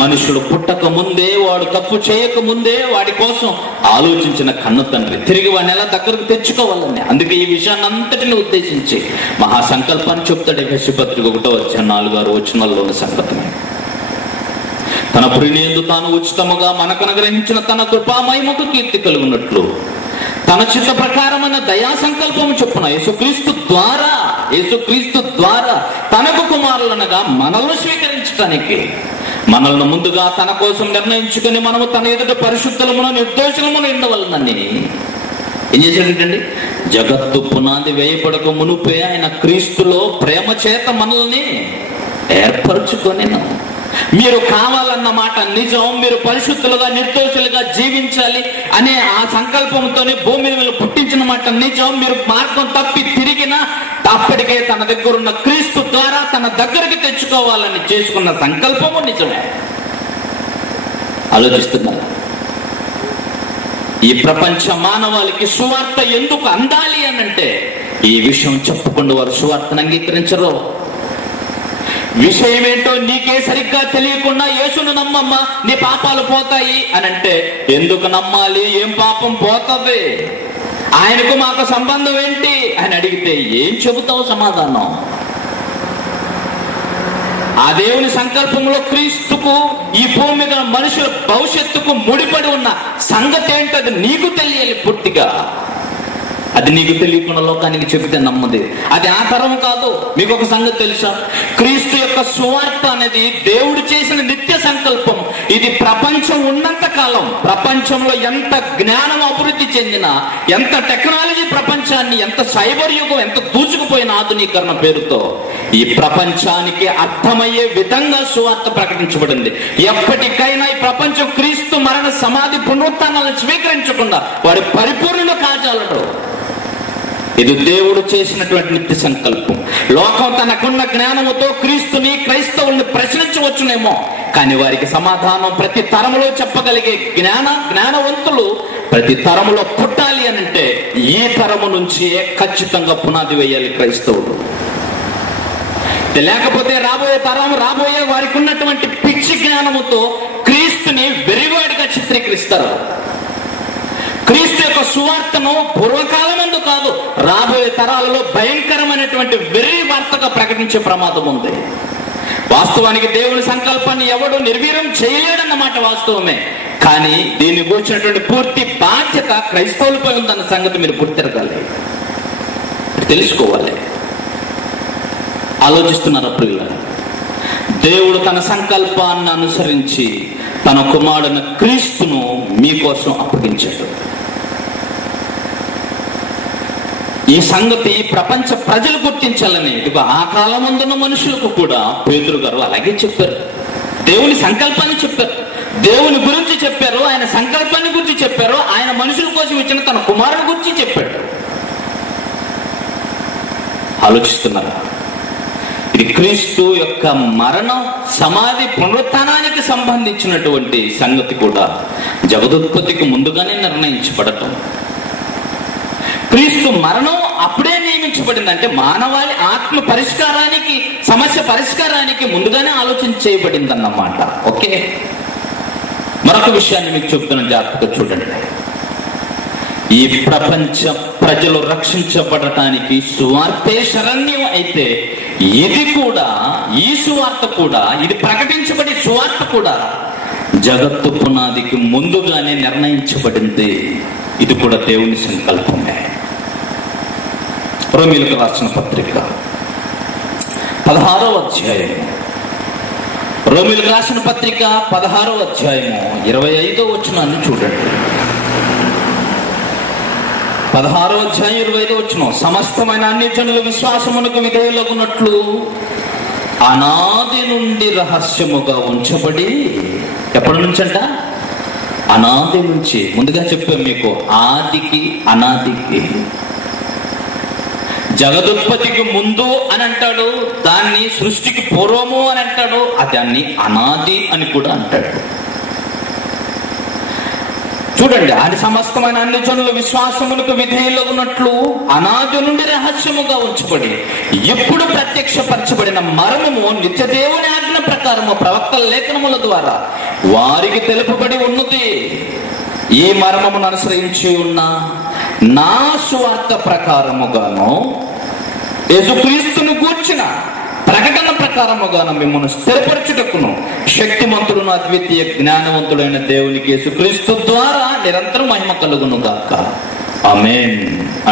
మనుషుడు పుట్టక ముందే, వాడు తప్పు చేయక ముందే వాడి కోసం ఆలోచించిన కన్న తండ్రి తిరిగి వాడిని ఎలా దగ్గరకు తెచ్చుకోవాలని. అందుకే ఈ విషయాన్ని అంతటిని ఉద్దేశించి మహాసంకల్పాన్ని చెప్తాడు. ఎఫెసీ పత్రిక 1వ అధ్యాయం 4-6 వచనాల్లోని సంగతి. తన ప్రియునియందు తాను ఉచితముగా మనకు అనుగ్రహించిన తన కృపామహిమకు కీర్తి కలుగునట్లు తన చిత్త ప్రకారమైన దయా సంకల్పము చొప్పున యేసుక్రీస్తు ద్వారా తనకు కుమారులనగా మనల్ని స్వీకరించడానికి మనల్ని ముందుగా తన కోసం నిర్ణయించుకుని మనము తన ఎదుట పరిశుద్ధులమును నిర్దోషులమును ఉండవలనని ఏం చేశాడంటండి? జగత్తు పునాది వేయబడక మునుపే ఆయన క్రీస్తులో ప్రేమ చేత మనల్ని ఏర్పరచుకొని, మీరు కావాలన్నమాట నిజం, మీరు పరిశుద్ధులుగా నిర్దోషులుగా జీవించాలి అనే ఆ సంకల్పంతోనే భూమి మీద పుట్టించిన మాట నిజం. మీరు మార్గం తప్పి తిరిగినా అప్పటికే తన దగ్గర ఉన్న క్రీస్తు ద్వారా తన దగ్గరికి తెచ్చుకోవాలని చేసుకున్న సంకల్పము నిజమే. ఆలోచిస్తున్నారు? ఈ ప్రపంచ మానవాళికి సువార్త ఎందుకు అందాలి అనంటే ఈ విషయం చెప్పకుండా వారు సువార్తను అంగీకరించరు. విషయం ఏంటో నీకే సరిగ్గా తెలియకుండా యేసును నమ్మమ్మా, నీ పాపాలు పోతాయి అనంటే ఎందుకు నమ్మాలి? ఏం పాపం పోతుంది? ఆయనకు మాకు సంబంధం ఏంటి అని అడిగితే ఏం చెబుతావు సమాధానం? ఆ దేవుని సంకల్పంలో క్రీస్తుకు ఈ భూమి మీద మనుషుల భవిష్యత్తుకు ముడిపడి ఉన్న సంగతి ఏంటది నీకు తెలియాలి పూర్తిగా. అది నీకు తెలియకుండా లోకానికి చెబితే నమ్మది. అది ఆ తరం కాదు. మీకు ఒక సంగతి తెలుసా? క్రీస్తు యొక్క సువార్త అనేది దేవుడు చేసిన నిత్య సంకల్పం. ఇది ప్రపంచం ఉన్నంత కాలం, ప్రపంచంలో ఎంత జ్ఞానం అభివృద్ధి చెందినా, ఎంత టెక్నాలజీ ప్రపంచాన్ని, ఎంత సైబర్ యుగం ఎంత దూసుకుపోయిన ఆధునీకరణ పేరుతో ఈ ప్రపంచానికి అర్థమయ్యే విధంగా సువార్త ప్రకటించబడింది. ఎప్పటికైనా ఈ ప్రపంచం క్రీస్తు మరణ సమాధి పునరుత్థానాలను స్వీకరించకుండా వారి పరిపూర్ణులు కాజాలడు. ఇది దేవుడు చేసినటువంటి నిత్య సంకల్పం. లోకం తనకున్న జ్ఞానముతో క్రీస్తుని, క్రైస్తవుల్ని ప్రశ్నించవచ్చునేమో, కానీ వారికి సమాధానం ప్రతి తరములో చెప్పగలిగే జ్ఞానవంతులు ప్రతి తరములో పుట్టాలి అని అంటే ఈ తరము నుంచి ఖచ్చితంగా పునాది వేయాలి క్రైస్తవులు. లేకపోతే రాబోయే వారికి ఉన్నటువంటి పిచ్చి జ్ఞానముతో క్రీస్తుని వెరివాడిగా చిత్రీకరిస్తారు. క్రీస్తు యొక్క సువార్తను పూర్వకాలమందు కాదు, రాబోయే తరాలలో భయంకరమైనటువంటి వెర్రి వార్తగా ప్రకటించే ప్రమాదం ఉంది. వాస్తవానికి దేవుని సంకల్పాన్ని ఎవడు నిర్వీర్యం చేయలేడన్నమాట వాస్తవమే. కానీ దీన్ని కూర్చున్నటువంటి పూర్తి బాధ్యత క్రైస్తవులపై ఉందన్న సంగతి మీరు గుర్తిరగాలి, తెలుసుకోవాలి. ఆలోచిస్తున్నారు ప్రియులారా? దేవుడు తన సంకల్పాన్ని అనుసరించి తన కుమారుడైన క్రీస్తును మీకోసం అప్పగించాడు. ఈ సంగతి ప్రపంచ ప్రజలు గుర్తించాలని ఆ కాలమందున్న మనుషులకు కూడా పేతురు గారు అలాగే చెప్పారు. దేవుని సంకల్పాన్ని చెప్పారు, దేవుని గురించి చెప్పారు, ఆయన సంకల్పాన్ని గురించి చెప్పారు, ఆయన మనుషుల కోసం ఇచ్చిన తన కుమారుని గురించి చెప్పాడు. ఆలోచిస్తున్నారా? ఇది క్రీస్తు యొక్క మరణం, సమాధి, పునరుత్థానానికి సంబంధించినటువంటి సంగతి కూడా జగదుత్పత్తికి ముందుగానే నిర్ణయించబడటం. క్రీస్తు మరణం అప్పుడే నియమించబడింది. అంటే మానవాళి ఆత్మ పరిష్కారానికి, సమస్య పరిష్కారానికి ముందుగానే ఆలోచన చేయబడింది అన్నమాట. ఓకే, మరొక విషయాన్ని మీకు చెబుతున్న జాగ్రత్తగా చూడండి. ఈ ప్రపంచ ప్రజలు రక్షించబడటానికి సువార్తే శరణ్యం అయితే ఇది కూడా, ఈ సువార్త కూడా, ఇది ప్రకటించబడి సువార్త కూడా జగత్తు పునాదికి ముందుగానే నిర్ణయించబడింది. ఇది కూడా దేవుని సంకల్పమే. రోమీయులకు రాసిన పత్రిక 16వ అధ్యాయము, రోమీయులకు రాసిన పత్రిక 16వ అధ్యాయము 25వ వచనాన్ని చూడండి. 16వ అధ్యాయం 25వ వచనం, సమస్తమైన అన్ని జనుల విశ్వాసమునకు విధేయులగునట్లు అనాది నుండి రహస్యముగా ఉంచబడి, ఎప్పటి నుంచి అంట? అనాది నుంచి. ముందుగా చెప్పాం మీకు, ఆదికి అనాదికి. జగదుత్పత్తికి ముందు అని అంటాడు, దాన్ని సృష్టికి పూర్వము అని అంటాడు, దాన్ని అనాది అని కూడా అంటాడు. చూడండి, అది సమస్తమైన అన్ని జనుల విశ్వాసములకు విధేయులగునట్లు అనాది నుండి రహస్యముగా ఉంచబడి ఎప్పుడు ప్రత్యక్షపరచబడిన మర్మము నిత్య దేవుని ఆజ్ఞ ప్రకారము ప్రవక్తల లేఖనముల ద్వారా వారికి తెలుపబడి ఉన్నది. ఈ మర్మమును అనుసరించి ఉన్న నా సువార్త ప్రకారముగాను యేసుక్రీస్తును గూర్చిన ప్రకటన ప్రకారముగాను మిమ్మల్ని స్థిరపరచుటకును శక్తిమంతుడును అద్వితీయ జ్ఞానవంతుడైన దేవునికి యేసుక్రీస్తు ద్వారా నిరంతరం మహిమ కలుగును గాక. ఆమేన్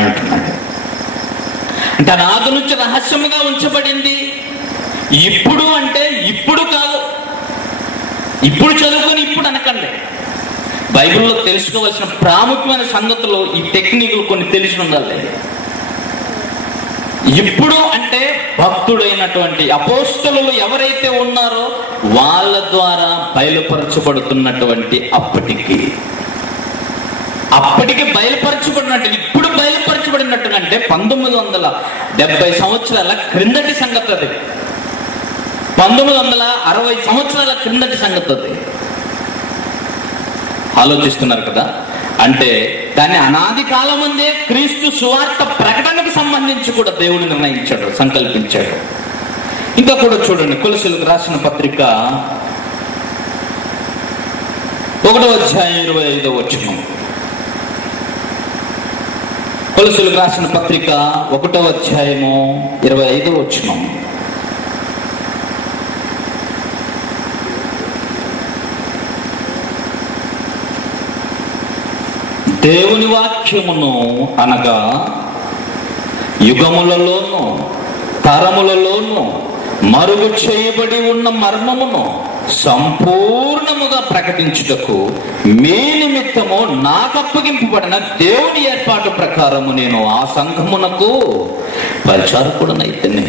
అంటున్నాడు. అంటే అనాది నుంచి రహస్యముగా ఉంచబడింది. ఇప్పుడు అంటే ఇప్పుడు కాదు, ఇప్పుడు చదువుకొని ఇప్పుడు అనకండి. బైబిల్లో తెలుసుకోవాల్సిన ప్రాముఖ్యమైన సంగతులు, ఈ టెక్నిక్లు కొన్ని తెలిసి ఉండాలి. ఇప్పుడు అంటే భక్తుడైనటువంటి అపోస్తలులు ఎవరైతే ఉన్నారో వాళ్ళ ద్వారా బయలుపరచబడుతున్నటువంటి అప్పటికి బయలుపరచబడినట్టు, ఇప్పుడు బయలుపరచబడినట్టుగా అంటే 1970 సంవత్సరాల క్రిందటి సంగతి అది. 1960 సంవత్సరాల క్రిందటి సంగతి అది. ఆలోచిస్తున్నారు కదా? అంటే దాన్ని అనాది కాలం ముందే క్రీస్తు సువార్త ప్రకటనకు సంబంధించి కూడా దేవుడు నిర్ణయించాడు, సంకల్పించాడు. ఇంకా కూడా చూడండి, కొలస్సీయులకు రాసిన పత్రిక 1వ అధ్యాయం 25వ వచనం. కొలస్సీయులకు రాసిన పత్రిక 1వ అధ్యాయము 25వ వచనం. దేవుని వాక్యమును అనగా యుగములలోను తరములలోను మరుగు చేయబడి ఉన్న మర్మమును సంపూర్ణముగా ప్రకటించుటకు మీ నిమిత్తము నాకు అప్పగింపబడిన దేవుని ఏర్పాటు ప్రకారము నేను ఆ సంఘమునకు పరిచారకుడనైతేనే.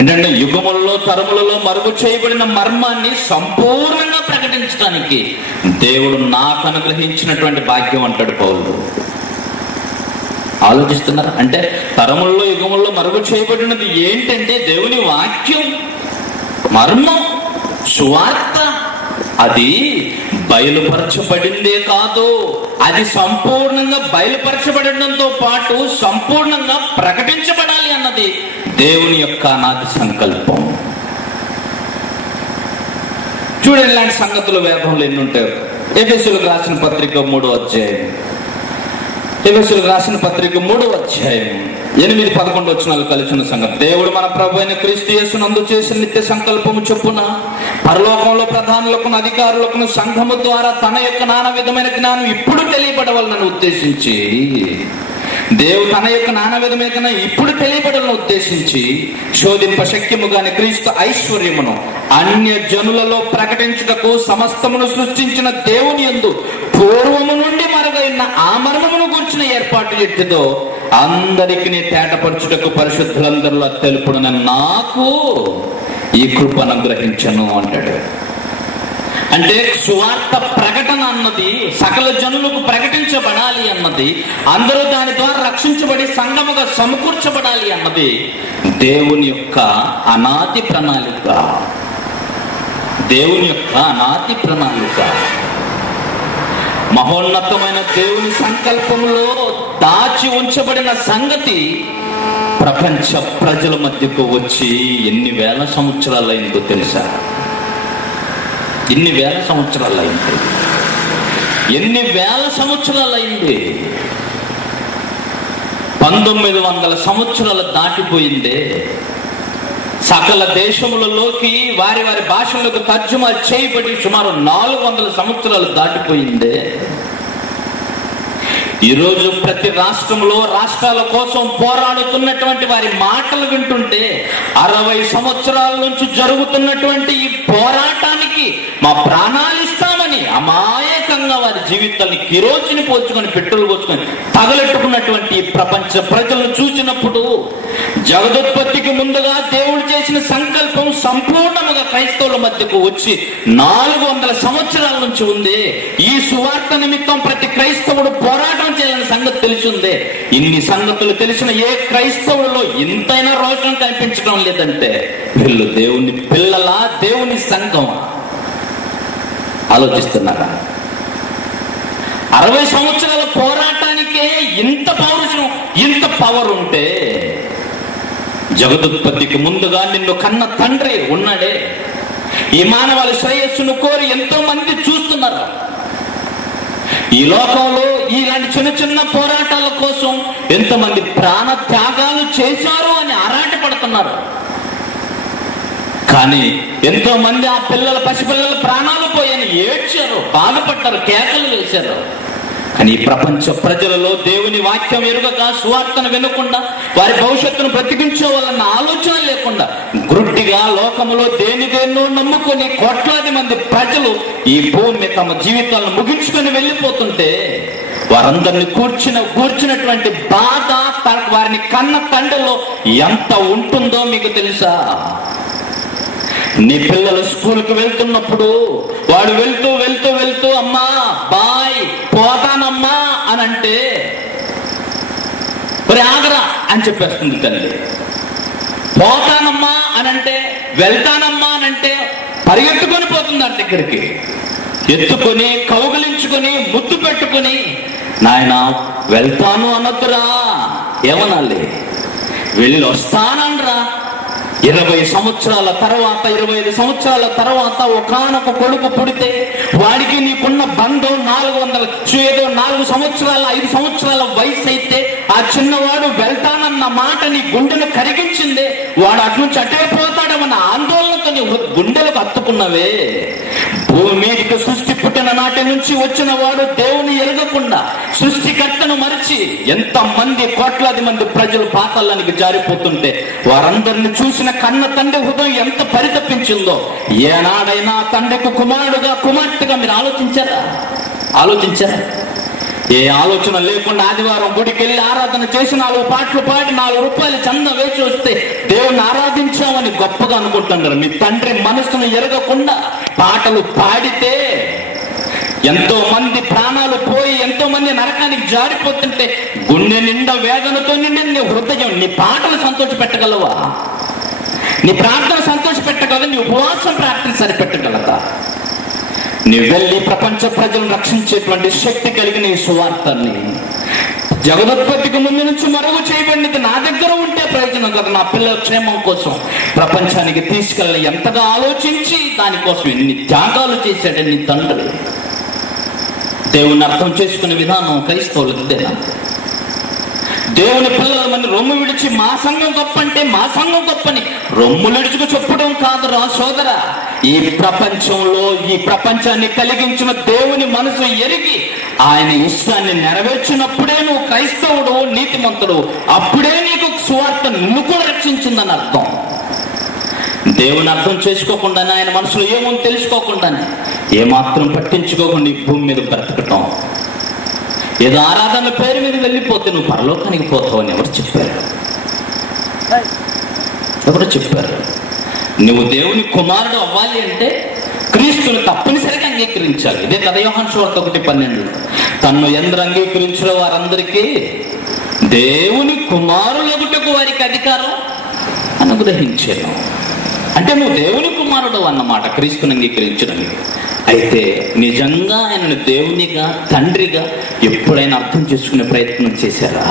ఏంటంటే యుగములలో తరములలో మరుగు చేయబడిన మర్మాన్ని సంపూర్ణంగా ప్రకటించడానికి దేవుడు నాకు అనుగ్రహించినటువంటి భాగ్యం అంటాడు పౌలు. ఆలోచిస్తున్నారా? అంటే తరముల్లో యుగముల్లో మరుగు చేయబడినది ఏంటంటే దేవుని వాక్యం, మర్మం, సువార్త. అది బయలుపరచబడిందే కాదు, అది సంపూర్ణంగా బయలుపరచబడడంతో పాటు సంపూర్ణంగా ప్రకటించబడాలి అన్నది దేవుని యొక్క అనాది సంకల్పం. చూడండి, ఇలాంటి సంగతులు వేదంలో ఎన్ని ఉంటాయి. ఎఫెసీయులకు రాసిన పత్రిక 3వ అధ్యాయం, ఎఫెసీయులకు రాసిన పత్రిక 3వ అధ్యాయం 8-11 వచనాలు కలిసిన సంగతి. దేవుడు మన ప్రభు అయిన క్రీస్తు యేసునందు చేసిన నిత్య సంకల్పము చొప్పున పరలోకంలో ప్రధానులకు అధికారులకు సంఘము ద్వారా తన యొక్క నానా విధమైన జ్ఞానం ఇప్పుడు తెలియబడవాలని ఉద్దేశించి, దేవుడు తన యొక్క నానా విధమైన ఇప్పుడు తెలియబడాలని ఉద్దేశించి శోధింప శక్యము గాని క్రీస్తు ఐశ్వర్యమును అన్య జనులలో ప్రకటించుటకు సమస్తమును సృష్టించిన దేవుని యందు పూర్వము నుండి మరుగైన ఆ మర్మమును గురించిన ఏర్పాటు ఎట్టిదో అందరికీ తేటపరచుటకు పరిశుద్ధులందరిలో తెలుపుడని నాకు ఈ కృపను అనుగ్రహించను అంటాడు. అంటే సువార్త ప్రకటన అన్నది సకల జనులకు ప్రకటించబడాలి అన్నది, అందరూ దాని ద్వారా రక్షించబడి సంఘముగా సమకూర్చబడాలి అన్నది దేవుని యొక్క అనాది ప్రణాళిక. దేవుని యొక్క అనాది ప్రణాళిక మహోన్నతమైన దేవుని సంకల్పంలో దాచి ఉంచబడిన సంగతి ప్రపంచ ప్రజల మధ్యకు వచ్చి ఎన్ని వేల సంవత్సరాలైందో తెలుసా? ఎన్ని వేల సంవత్సరాలైంది? ఎన్ని వేల సంవత్సరాలైంది? 1900 సంవత్సరాలు దాటిపోయిందే. సకల దేశములలోకి వారి వారి భాషలకు తర్జుమా చేయబడి సుమారు 400 సంవత్సరాలు దాటిపోయిందే. ఈరోజు ప్రతి రాష్ట్రంలో రాష్ట్రాల కోసం పోరాడుతున్నటువంటి వారి మాటలు వింటుంటే 60 సంవత్సరాల నుంచి జరుగుతున్నటువంటి ఈ పోరాటానికి మా ప్రాణాలు ఇస్తామని అమాయకంగా వారి జీవితాన్ని కిరోసిని పోల్చుకొని పెట్రోల్ పోసుకొని తగలెట్టుకున్నటువంటి ప్రపంచ ప్రజలను చూసినప్పుడు జగదుత్పత్తికి ముందుగా దేవుడు చేసిన సంకల్పం సంపూర్ణముగా క్రైస్తవుల మధ్యకు వచ్చి 400 సంవత్సరాల నుంచి ఉంది. ఈ సువార్త నిమిత్తం ప్రతి క్రైస్తవుడు పోరాటం చేయాలని సంగతి తెలిసిందే. ఇన్ని సంగతులు తెలిసిన ఏ క్రైస్తవులలో ఇంతైనా రోషం కనిపించడం లేదంటే వీళ్ళు దేవుని పిల్లలా, దేవుని సంఘమా? ఆలోచిస్తున్నారా? 60 సంవత్సరాల పోరాటానికే ఇంత పౌరుషం, ఇంత పవర్ ఉంటే జగదుత్పత్తికి ముందుగా నిన్ను కన్న తండ్రి ఉన్నాడే. ఈ మానవాళి శ్రేయస్సును కోరి ఎంతో మంది చూస్తున్నారు. ఈ లోకంలో ఇలాంటి చిన్న చిన్న పోరాటాల కోసం ఎంతమంది ప్రాణ త్యాగాలు చేశారు అని ఆరాటపడుతున్నారు. కానీ ఎంతో మంది ఆ పసిపిల్లల ప్రాణాలు పోయని ఏడ్చారు, బాధపడ్డారు, కేకలు వేశారు. కానీ ఈ ప్రపంచ ప్రజలలో దేవుని వాక్యం ఎరుగక, సువార్తను వినకుండా, వారి భవిష్యత్తును బ్రతికించవాలన్న ఆలోచన లేకుండా గుడ్డిగా లోకములో దేనిదేన్నో నమ్ముకొని కోట్లాది మంది ప్రజలు ఈ భూమి తమ జీవితాలను ముగించుకొని వెళ్ళిపోతుంటే వారందరిని కూర్చున్నటువంటి బాధ వారిని కన్న తండ్రిలో ఎంత ఉంటుందో మీకు తెలుసా? నీ పిల్లలు స్కూల్కి వెళ్తున్నప్పుడు వాడు వెళ్తూ వెళ్తూ వెళ్తూ అమ్మా బాయ్ పోతానమ్మా అని అంటే మరి ఆగరా అని చెప్పేస్తుంది తల్లి. పోతానమ్మా అనంటే, వెళ్తానమ్మా అనంటే పరిగెత్తుకొని పోతుంది ఆ దగ్గరికి. ఎత్తుకొని కౌగిలించుకొని ముద్దు పెట్టుకొని, నాయన వెళ్తాను అనొద్దురా, ఏమనాలి, వెళ్ళి వస్తానరా. 20 సంవత్సరాల తర్వాత 25 సంవత్సరాల తర్వాత ఒకానొక కొడుకు పుడితే వాడికి నీకున్న బంధం 4 సంవత్సరాల 5 సంవత్సరాల వయసు అయితే ఆ చిన్నవాడు వెళ్తానన్న మాట నీ గుండెను కరిగించిందే. వాడు అటు నుంచి అటే పోతాడమన్న ఆందోళనతో నీ గుండెలకు హత్తుకున్నవే. భూమి మీదకి సృష్టి పుట్టిన చిన్ననాటి నుంచి వచ్చిన వాడు దేవుని ఎరగకుండా సృష్టికర్తను మరిచి ఎంతమంది కోట్లాది మంది ప్రజలు పాతాళానికి జారిపోతుంటే వారందరిని చూసిన కన్న తండ్రి హృదయం ఎంత పరితపించిందో, ఏనాడైనా తండ్రికి కుమారుడుగా కుమార్తెగా మీరు ఆలోచించారా? ఏ ఆలోచన లేకుండా ఆదివారం గుడికి వెళ్ళి ఆరాధన చేసి 4 పాటలు పాడి 4 రూపాయలు చంద వేసి వస్తే దేవుణ్ణి ఆరాధించామని గొప్పగా అనుకుంటున్నారు. మీ తండ్రి మనసును ఎరగకుండా పాటలు పాడితే ఎంతో మంది ప్రాణాలు పోయి ఎంతో మంది నరకానికి జారిపోతుంటే గుండె నిండా వేదనతో నిండి నీ హృదయం నీ పాటలు సంతోష పెట్టగలవా? నీ ప్రార్థన సంతోష పెట్టగలవా? నీ ఉపవాసం ప్రార్థన సరిపెట్టగలదా? నీవు వెళ్ళి ప్రపంచ ప్రజలను రక్షించేటువంటి శక్తి కలిగిన ఈ సువార్తని జగదోత్పత్తికి ముందు నుంచి మరుగు చేయబడినది నా దగ్గర ఉంటే ప్రయోజనం కదా, నా పిల్లల క్షేమం కోసం ప్రపంచానికి తీసుకెళ్ళి ఎంతగా ఆలోచించి దానికోసం ఎన్ని త్యాగాలు చేశాడు నీ తండ్రి. దేవుని అర్థం చేసుకునే విధానం క్రైస్తవులకు ఇదేనా? దేవుని పిల్లల మంది రొమ్ము విడిచి మా సంఘం గొప్ప అంటే మా సంఘం గొప్పని రొమ్ములిడుచుకు చెప్పడం కాదురా సోదరా. ఈ ప్రపంచంలో ఈ ప్రపంచాన్ని కలిగించిన దేవుని మనసు ఎరిగి ఆయన ఇష్టాన్ని నెరవేర్చినప్పుడే నువ్వు క్రైస్తవుడు, నీతిమంతుడు. అప్పుడే నీకు సువార్త నిన్ను కూడా రక్షించిందని అర్థం. దేవుని అర్థం చేసుకోకుండానే, ఆయన మనసులో ఏమో తెలుసుకోకుండానే, ఏమాత్రం పట్టించుకోకుండా ఈ భూమి మీద బ్రతకటం, ఏదో ఆరాధన పేరు మీద వెళ్ళిపోతే నువ్వు పరలోకానికి పోతావు అని ఎవరు చెప్పారు? నువ్వు దేవుని కుమారుడు అవ్వాలి అంటే క్రీస్తుని తప్పనిసరిగా అంగీకరించాలి. ఇదే కదా యోహాను సువార్త 1:12. తన్ను ఎందరు అంగీకరించిన వారందరికీ దేవుని కుమారులగుటకు వారికి అధికారం అనుగ్రహించాను. అంటే నువ్వు దేవుని కుమారుడు అన్నమాట క్రీస్తుని అంగీకరించడానికి. అయితే నిజంగా ఆయనను దేవునిగా, తండ్రిగా ఎప్పుడైనా అర్థం చేసుకునే ప్రయత్నం చేశారా?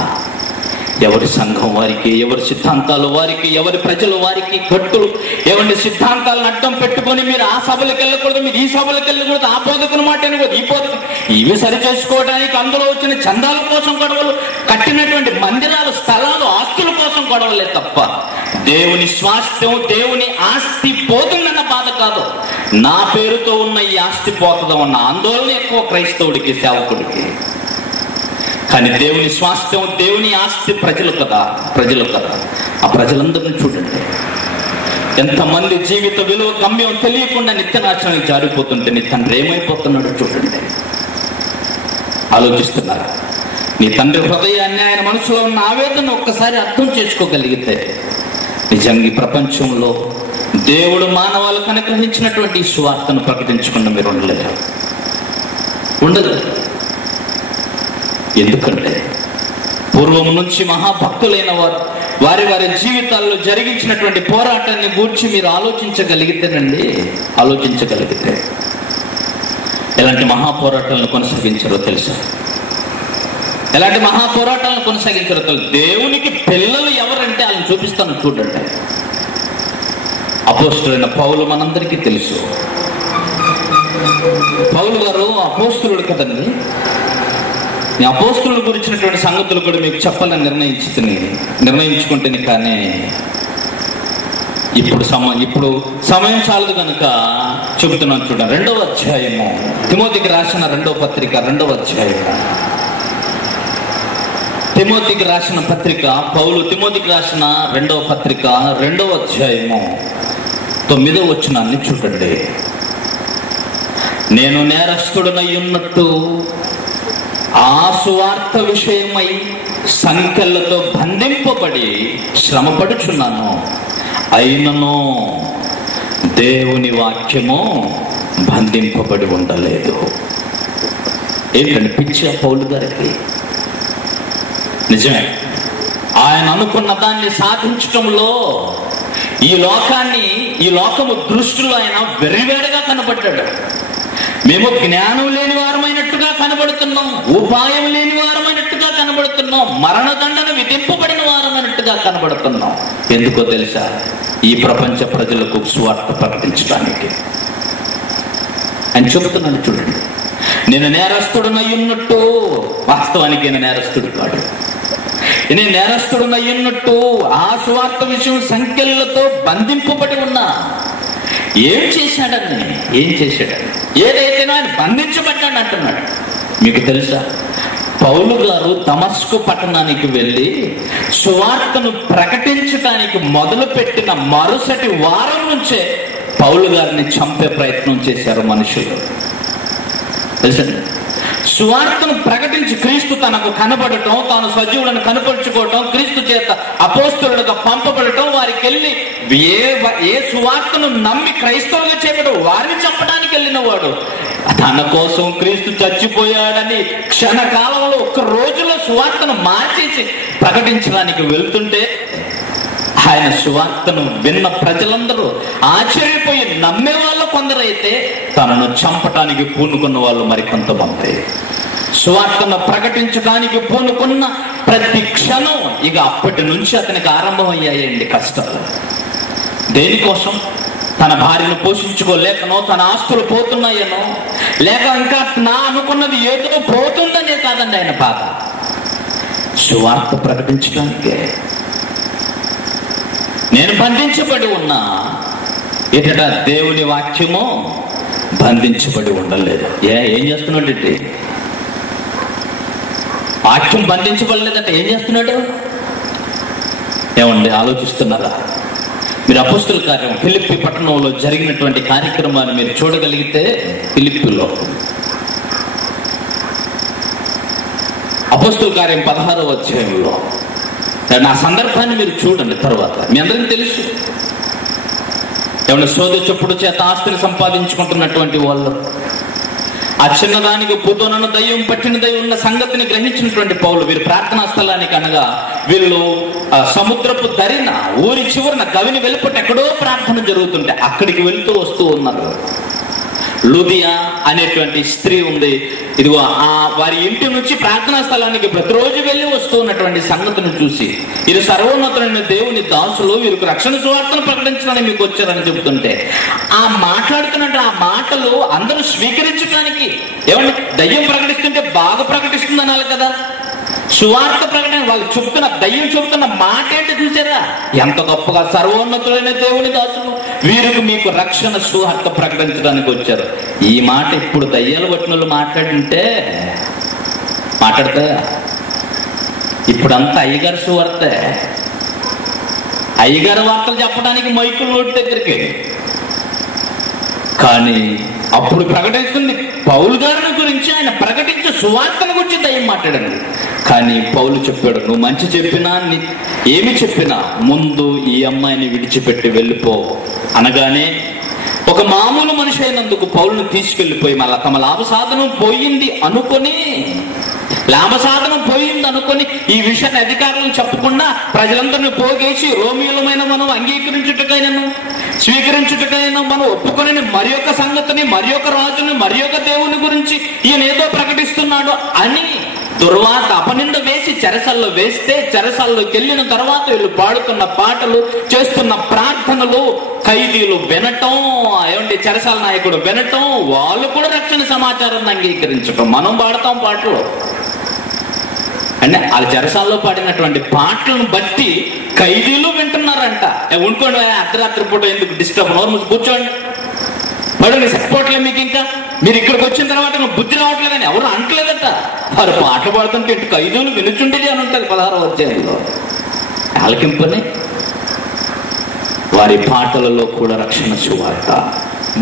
ఎవరి సంఘం వారికి, ఎవరి సిద్ధాంతాలు వారికి, ఎవరి ప్రజలు వారికి కట్టులు, ఎవరి సిద్ధాంతాలను అడ్డం పెట్టుకొని మీరు ఆ సభలకు వెళ్ళకూడదు, మీరు ఈ సభలకు వెళ్ళకూడదు, ఆ బోధకుని మాట అనకూడదు, ఈ బోధకు ఇవి సరి చేసుకోవడానికి అందులో వచ్చిన చందాల కోసం గొడవలు, కట్టినటువంటి మందిరాలు, స్థలాలు, ఆస్తుల కోసం గొడవలే తప్ప దేవుని స్వాస్థ్యం, దేవుని ఆస్తి పోతుందన్న బాధ కాదు. నా పేరుతో ఉన్న ఈ ఆస్తి పోతుందన్న ఆందోళన ఎక్కువ క్రైస్తవుడికి, సేవకుడికి. కానీ దేవుని స్వాస్థ్యం, దేవుని ఆస్తి ప్రజలు కదా. ఆ ప్రజలందరినీ చూడండి, ఎంతమంది జీవిత విలువ గమ్యం తెలియకుండా నిత్యనాశనానికి జారిపోతుంటే నీ తండ్రి ఏమైపోతున్నాడో చూడండి. ఆలోచిస్తున్నారు. నీ తండ్రి హృదయాన్ని, ఆయన మనసులో ఉన్న ఆవేదన ఒక్కసారి అర్థం చేసుకోగలిగితే నిజంగా ఈ ప్రపంచంలో దేవుడు మానవాళికి అనుగ్రహించినటువంటి ఈ సువార్తను ప్రకటించకుండా మీరు ఉండదు. ఎందుకంటే పూర్వం నుంచి మహాభక్తులైన వారు వారి వారి జీవితాల్లో జరిగించినటువంటి పోరాటాన్ని గూర్చి మీరు ఆలోచించగలిగితే ఎలాంటి మహాపోరాటాలను కొనసాగించారో తెలుసా? ఎలాంటి మహాపోరాటాలను కొనసాగించారో తెలుసు. దేవునికి పిల్లలు ఎవరంటే వాళ్ళని చూపిస్తాను చూడండి. అపోస్తులైన పౌలు మనందరికీ తెలుసు. పౌలు గారు అపోస్తులుడు కదండి. ఈ అపోస్తుల గురించినటువంటి సంగతులు కూడా మీకు చెప్పాలని నిర్ణయించుకుంటేనే కానీ ఇప్పుడు సమయం చాలదు కనుక చెబుతున్నాను చూడండి. 2వ అధ్యాయము, తిమోతికి రాసిన 2వ పత్రిక 2వ అధ్యాయము. తిమోతికి రాసిన పత్రిక, పౌలు తిమోతికి రాసిన 2వ పత్రిక 2వ అధ్యాయము 9వ వచనాన్ని చూడండి. నేను నేరస్తుడనై ఉన్నట్టు ఆ సువార్త విషయమై సంకెళ్లతో బంధింపబడి శ్రమపడుచున్నాను, అయినను దేవుని వాక్యము బంధింపబడి ఉండలేదు. ఏంటంటే పిచ్చి పౌలు గారికి? నిజమే, ఆయన అనుకున్న దాన్ని సాధించటంలో ఈ లోకము దృష్టిలో ఆయన వెర్రివేడగా కనబడ్డాడు. మేము జ్ఞానం లేని వారమైనట్టుగా కనబడుతున్నాం, ఉపాయం లేని వారమైనట్టుగా కనబడుతున్నాం, మరణదండన విధింపబడిన వారమైనట్టుగా కనబడుతున్నాం. ఎందుకో తెలుసా? ఈ ప్రపంచ ప్రజలకు సువార్త ప్రకటించడానికి ఆయన చెబుతున్నాడు చూడండి. నేను నేరస్తుడునయ్యున్నట్టు, వాస్తవానికి నేను నేరస్తుడు కాడు, నేను నేరస్తుడునయ్యున్నట్టు ఆ సువార్త విషయం సంఖ్యలతో బంధింపబడి ఉన్నా. ఏం చేశాడని? ఏదైతేనో ఆయన బంధించబడ్డాడు అంటున్నాడు. మీకు తెలుసా, పౌలు గారు దమస్కు పట్టణానికి వెళ్ళి సువార్తను ప్రకటించడానికి మొదలుపెట్టిన మరుసటి వారం నుంచే పౌలు గారిని చంపే ప్రయత్నం చేశారు మనుషులు. తెలుసండి, సువార్తను ప్రకటించి క్రీస్తు తనకు కనబడటం, తాను సజీవులను కనపరుచుకోవటం, క్రీస్తు చేత అపోస్తలులుగా పంపబడటం, వారికి వెళ్ళి ఏ సువార్తను నమ్మి క్రైస్తవులుగా చేపడం వారిని చంపడానికి వెళ్ళిన వాడు తన కోసం క్రీస్తు చచ్చిపోయాడని క్షణకాలంలో ఒక్క రోజులో సువార్తను మార్చేసి ప్రకటించడానికి వెళ్తుంటే ఆయన సువార్తను విన్న ప్రజలందరూ ఆశ్చర్యపోయి నమ్మే వాళ్ళు కొందరైతే తనను చంపటానికి పూనుకున్న వాళ్ళు మరికొంతమంది. సువార్తను ప్రకటించడానికి పూనుకున్న ప్రతి క్షణం ఇక అప్పటి నుంచి అతనికి ఆరంభమయ్యాయండి కష్టాలు. దేనికోసం? తన భార్యను పోషించుకోలేకనో, తన ఆస్తులు పోతున్నాయనో, లేక ఇంకా నా అనుకున్నది ఏదో పోతుందనే కాదండి ఆయన బాధ. సువార్త ప్రకటించడానికే. నేను బంధించబడి ఉన్నా, ఎదుట దేవుని వాక్యమో బంధించబడి ఉండలేదు. ఏం చేస్తున్నాడంటే, వాక్యం బంధించబడలేదంటే ఏం చేస్తున్నాడు? ఏమండి, ఆలోచిస్తున్నారా? మీరు అపోస్తలుల కార్యం ఫిలిప్పి పట్టణంలో జరిగినటువంటి కార్యక్రమాన్ని మీరు చూడగలిగితే, ఫిలిప్పిలో అపోస్తలుల కార్యం 16వ అధ్యాయంలో నా సందర్భాన్ని మీరు చూడండి. తర్వాత మీ అందరికీ తెలుసు, ఏమన్నా సోద చెప్పుడు చేత ఆస్తిని సంపాదించుకుంటున్నటువంటి వాళ్ళు, ఆ చిన్నదానికి భూతోనను దయ్యం పట్టిన దయ్యం ఉన్న సంగతిని గ్రహించినటువంటి పౌలు వీరు ప్రార్థనా స్థలానికి అనగా వీళ్ళు సముద్రపు దరిన ఊరి చివరిన గవిని వెళ్ళిపోతే ఎక్కడో ప్రార్థన జరుగుతుంటే అక్కడికి వెళ్తూ వస్తూ ఉన్నారు. లూదియా అనేటువంటి స్త్రీ ఉంది. ఇదిగో వారి ఇంటి నుంచి ప్రార్థనా స్థలానికి ప్రతిరోజు వెళ్ళి వస్తూ ఉన్నటువంటి సంగతిని చూసి, వీరు సర్వోన్నతులైన దేవుని దాసులు, వీరికి రక్షణ సువార్తను ప్రకటించడానికి మీకు వచ్చారని చెబుతుంటే, ఆ మాట్లాడుతున్నట్టు ఆ మాటలు అందరూ స్వీకరించడానికి, ఏమన్నా దయ్యం ప్రకటిస్తుంటే బాగా ప్రకటిస్తుంది అనాలి కదా. సువార్త ప్రకటన వాళ్ళు చెప్తున్న దయ్యం చెబుతున్న మాట ఏంటి చూసారా? ఎంత గొప్పగా సర్వోన్నతులైన దేవుని దాసులు, వీరికి మీకు రక్షణ సువార్త ప్రకటించడానికి వచ్చారు. ఈ మాట ఇప్పుడు దయ్యాలు పట్టిన వాళ్ళు మాట్లాడితే ఇప్పుడంతా అయ్యగారి సువార్తే. అయ్యగారి వార్తలు చెప్పడానికి మైకుల నోటి దగ్గరికి, కానీ అప్పుడు ప్రకటిస్తుంది పౌలు గారిని గురించి. ఆయన ప్రకటించే సువార్తను గురించి దయ్యం మాట్లాడండి. కానీ పౌలు చెప్పాడు, నువ్వు మంచి చెప్పినా ఏమి చెప్పినా ముందు ఈ అమ్మాయిని విడిచిపెట్టి వెళ్ళిపో అనగానే ఒక మామూలు మనిషి అయినందుకు పౌలును తీసుకెళ్లిపోయి మళ్ళా తమ లాభసాధనం పోయింది అనుకొని ఈ విషయాన్ని అధికారులను చెప్పకుండా ప్రజలందరినీ పోగేసి రోమియోలమైన మనం అంగీకరించుటకైనా స్వీకరించుటకైనా మనం ఒప్పుకొని మరి యొక్క సంగతిని, మరి యొక్క రాజుని, మరి యొక్క దేవుని గురించి ఈయన ఏదో ప్రకటిస్తున్నాడు అని దుర్వార్త అపనింద వేసి చెరసాల్లో వేస్తే, చెరసాల్లోకి వెళ్ళిన తర్వాత వీళ్ళు పాడుతున్న పాటలు, చేస్తున్న ప్రార్థనలు ఖైదీలు వినటం, ఏమంటే చెరసాల నాయకుడు వినటం, వాళ్ళు కూడా రక్షణ సమాచారాన్ని అంగీకరించటం. మనం పాడతాం పాటలు అంటే వాళ్ళ చెరసాల్లో పాడినటువంటి పాటలను బట్టి ఖైదీలు వింటున్నారంట. ఉండుకోండి, అర్ధరాత్రి పూట ఎందుకు డిస్టర్బ్, నోరు మూసి కూర్చోండి, పడండి, సరిపోవట్లేదు మీకు, ఇంకా మీరు ఇక్కడికి వచ్చిన తర్వాత బుద్ధి రావట్లేదని ఎవరు అంటలేదట. వారు పాటలు పాడుతుంటే ఇటు ఖైదీలు వినుచుండేది అని ఉంటుంది 16వ అధ్యాయంలో. ఆలకింపని వారి పాటలలో కూడా రక్షణ సువార్త.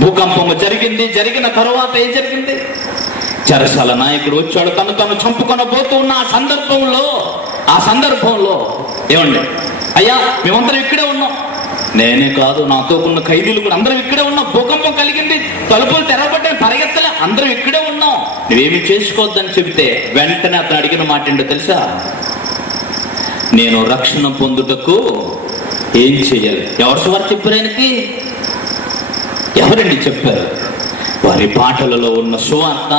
భూకంపము జరిగిన తరువాత ఏం జరిగింది? చెరసాల నాయకుడు వచ్చాడు, తను చంపుకొనబోతూ ఉన్న ఆ సందర్భంలో ఏమండి, అయ్యా మేమందరం ఇక్కడే ఉన్నాం, నేనే కాదు నాతో ఉన్న ఖైదీలు కూడా అందరం ఇక్కడే ఉన్నాం, భూకంపం కలిగింది, తలుపులు తెరవబడ్డాయి, పరిగెత్తలే, అందరం ఇక్కడే ఉన్నాం, నువ్వేమి చేసుకోవద్దని చెబితే వెంటనే అతను అడిగిన మాట ఏంటో తెలుసా? నేను రక్షణ పొందుటకు ఏం చెయ్యాలి? ఎవరు సువార్త చెప్పారు ఆయనకి? ఎవరండి చెప్పారు? వారి పాటలలో ఉన్న సువార్త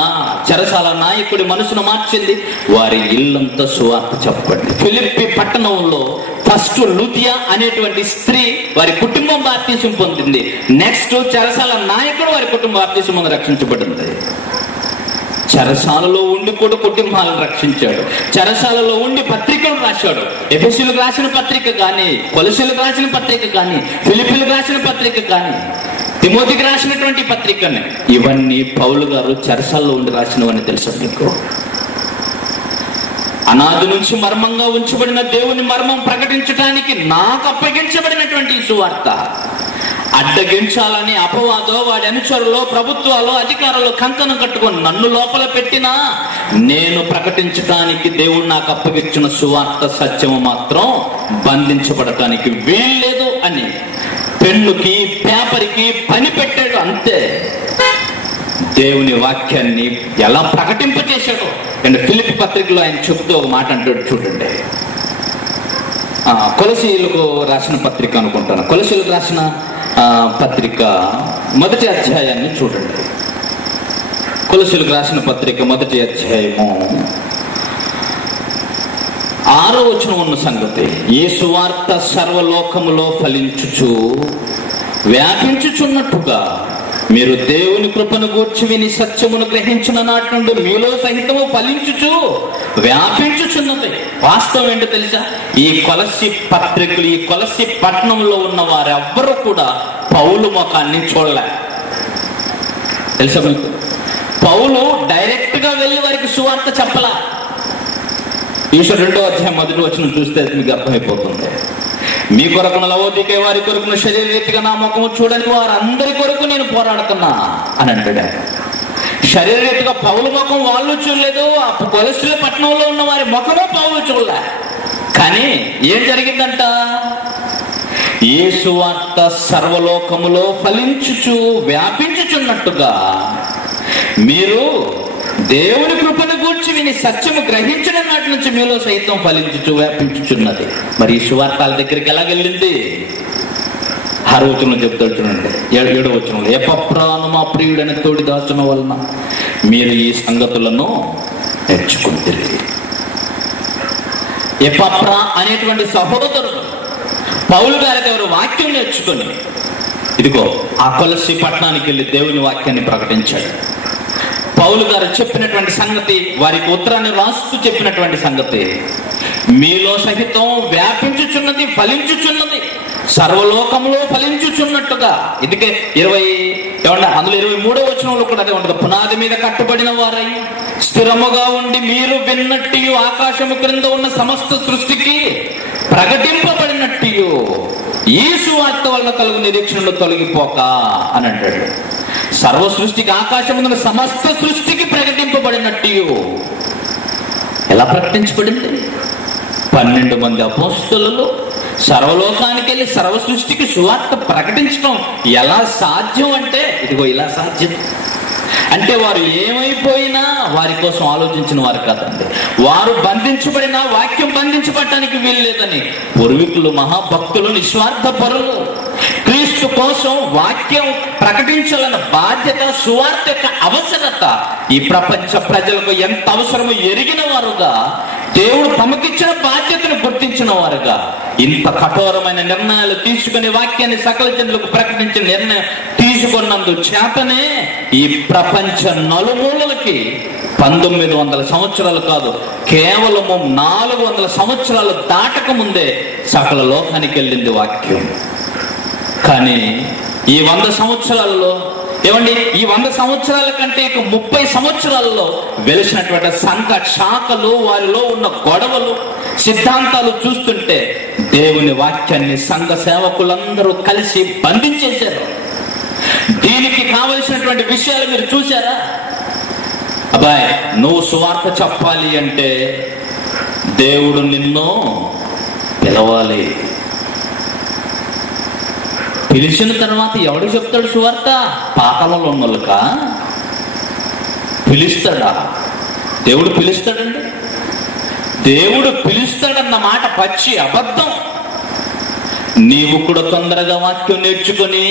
చెరసాల నాయకుడి మనసును మార్చింది. వారి ఇల్లంతా సువార్త చెప్పండి. ఫిలిప్పి పట్టణంలో ఫస్ట్ లూదియా అనేటువంటి స్త్రీ వారి కుటుంబం బాప్తిసం పొందింది. నెక్స్ట్ చెరసాల నాయకుడు వారి కుటుంబ బాప్తిసం పొంది రక్షించబడింది. చెరసాలలో ఉండి కూడా కుటుంబాలను రక్షించాడు. చెరసాలలో ఉండి పత్రికలు రాశాడు. ఎఫెసీయులకు రాసిన పత్రిక కానీ, కొలసీయులకు రాసిన పత్రిక కానీ, ఫిలిప్పీలకు రాసిన పత్రిక కానీ, తిమోతికి రాసినటువంటి పత్రికని, ఇవన్నీ పౌలు గారు చెరసాల్లో ఉండి రాసినవని తెలుసా మీకు? అనాది నుంచి మర్మంగా ఉంచబడిన దేవుని మర్మం ప్రకటించడానికి నాకు అప్పగించబడినటువంటి సువార్త అడ్డగించాలని అపవాదో వాడి అనుచరులో ప్రభుత్వాలు అధికారులు కంకణం కట్టుకొని నన్ను లోపల పెట్టినా నేను ప్రకటించడానికి దేవుడు నాకు అప్పగించిన సువార్త సత్యము మాత్రం బంధించబడటానికి వీల్లేదు అని పెన్నుకి పేపర్కి పని పెట్టాడు. అంతే. దేవుని వాక్యాన్ని ఎలా ప్రకటింపచేశాడు అంటే ఫిలిప్పీ పత్రికలో ఆయన చెబుతూ ఒక మాట అంటాడు చూడండి. కొలసీయులకు రాసిన పత్రిక అనుకుంటాను, కొలసీయులకు రాసిన పత్రిక మొదటి అధ్యాయాన్ని చూడండి. కొలసీయులకు రాసిన పత్రిక మొదటి అధ్యాయము 6వ వచనం ఉన్న సంగతి, ఈ సువార్త సర్వలోకములో ఫలించుచు వ్యాపించుచున్నట్టుగా మీరు దేవుని కృపను గూర్చి విని సత్యమును గ్రహించిన నాటి నుండి మీలో సహితము ఫలించుచు వ్యాపించుచున్నది. వాస్తవం ఏంటో తెలుసా? ఈ కొలసి పత్రికలు, ఈ కొలసి పట్టణంలో ఉన్న వారెవ్వరూ కూడా పౌలు ముఖాన్ని చూడలే. తెలుసా మీకు? పౌలు డైరెక్ట్ గా వెళ్ళి వారికి సువార్త చెప్పలా. ఈశ్వరు 2వ అధ్యాయం 1వ వచనం చూస్తే మీకు అర్థమైపోతుంది. మీ కొరకున లవోదికే వారి కొరకున శరీరరీతిగా నా ముఖము చూడని వారందరి కొరకు నేను పోరాడుతున్నా అని అంటాడు. శరీరరీతిగా పౌలు ముఖం వాళ్ళు చూడలేదు, ఆ కొలెస్ట్రాల్ పట్టణంలో ఉన్న వారి ముఖము పౌలు చూడలే. కానీ ఏం జరిగిందంట? యేసు వార్త సర్వలోకములో ఫలించుచు వ్యాపించుచున్నట్టుగా మీరు దేవుని కృపను గూర్చి విని సత్యము గ్రహించిన నాటి నుంచి మీలో సైతం ఫలించుచు వ్యాపించుచున్నది. మరి ఈ సువార్తల దగ్గరికి ఎలా వెళ్ళింది? 6వ వచనంలో చెప్తాడు చూడండి. 7వ వచనంలో, ఎపఫ్రాను మా ప్రియుడైన తోడి దాచున వలన మీరు ఈ సంగతులను నేర్చుకుంటారు. ఎపఫ్రా అనేటువంటి సహోదరుడు పౌలు గారి దగ్గర వాక్యం నేర్చుకొని ఇదిగో ఆ కొలసి పట్టణానికి వెళ్ళి దేవుని వాక్యాన్ని ప్రకటించాడు. పౌలు గారు చెప్పినటువంటి సంగతి, వారికి ఉత్తరాన్ని రాస్తూ చెప్పినటువంటి సంగతి, మీలో సహితం వ్యాపించుచున్నది, ఫలించుచున్నది, సర్వలోకంలో ఫలించుచున్నట్టుగా. అందుకే 23వ వచనంలో కూడా అదే ఉంటుంది. పునాది మీద కట్టుబడిన వారై స్థిరముగా ఉండి మీరు విన్నట్టు ఆకాశము క్రింద ఉన్న సమస్త సృష్టికి ప్రకటింపబడినట్టు ఈ సువార్త వలన కలుగు నిరీక్షణలు తొలగిపోక అని అంటాడు. సర్వ సృష్టికి, ఆకాశమున సమస్త సృష్టికి ప్రకటింపబడినట్టు ఎలా ప్రకటించబడింది? 12 మంది అపోస్తలులు సర్వలోకానికి వెళ్ళి సర్వ సృష్టికి సువార్త ప్రకటించడం ఎలా సాధ్యం అంటే ఇదిగో ఇలా సాధ్యం. అంటే వారు ఏమైపోయినా వారి కోసం ఆలోచించిన వారు కాదండి. వారు బంధించబడిన వాక్యం బంధించబడటానికి వీల్లేదని పూర్వీకులు, మహాభక్తులు, నిస్వార్థ పరులు క్రీస్తు కోసం వాక్యం ప్రకటించాలన్న బాధ్యత, సువార్త యొక్క అవసరత ఈ ప్రపంచ ప్రజలకు ఎంత అవసరమో ఎరిగిన వారుగా, దేవుడు తమకిచ్చిన బాధ్యతను గుర్తించిన వారుగా ఇంత కఠోరమైన నిర్ణయాలు తీసుకుని వాక్యాన్ని సకల జనులకు ప్రకటించిన నిర్ణయం తీసుకున్నందు చేతనే ఈ ప్రపంచ నలుమూలలకి 1900 సంవత్సరాలు కాదు, కేవలము 400 సంవత్సరాలు దాటక ముందే సకల లోకానికి వెళ్ళింది వాక్యం. కానీ ఈ 100 సంవత్సరాలలో ఏమండి, ఈ 100 సంవత్సరాల కంటే 30 సంవత్సరాలలో వెలిసినటువంటి సంఘ శాఖలు, వారిలో ఉన్న గొడవలు, సిద్ధాంతాలు చూస్తుంటే దేవుని వాక్యాన్ని సంఘ సేవకులందరూ కలిసి బంధించేశారు. దీనికి కావలసినటువంటి విషయాలు మీరు చూసారా? అబ్బాయి, నువ్వు సువార్త చెప్పాలి అంటే దేవుడు నిన్ను పిలవాలి. పిలిచిన తర్వాత ఎవడు చెప్తాడు సువార్త? పాతాళంలో ఉన్న వాళ్ళకా? పిలుస్తాడా? దేవుడు పిలుస్తాడండి. దేవుడు పిలుస్తాడన్న మాట పచ్చి అబద్ధం. నీవు కూడా తొందరగా వాక్యం నేర్చుకొని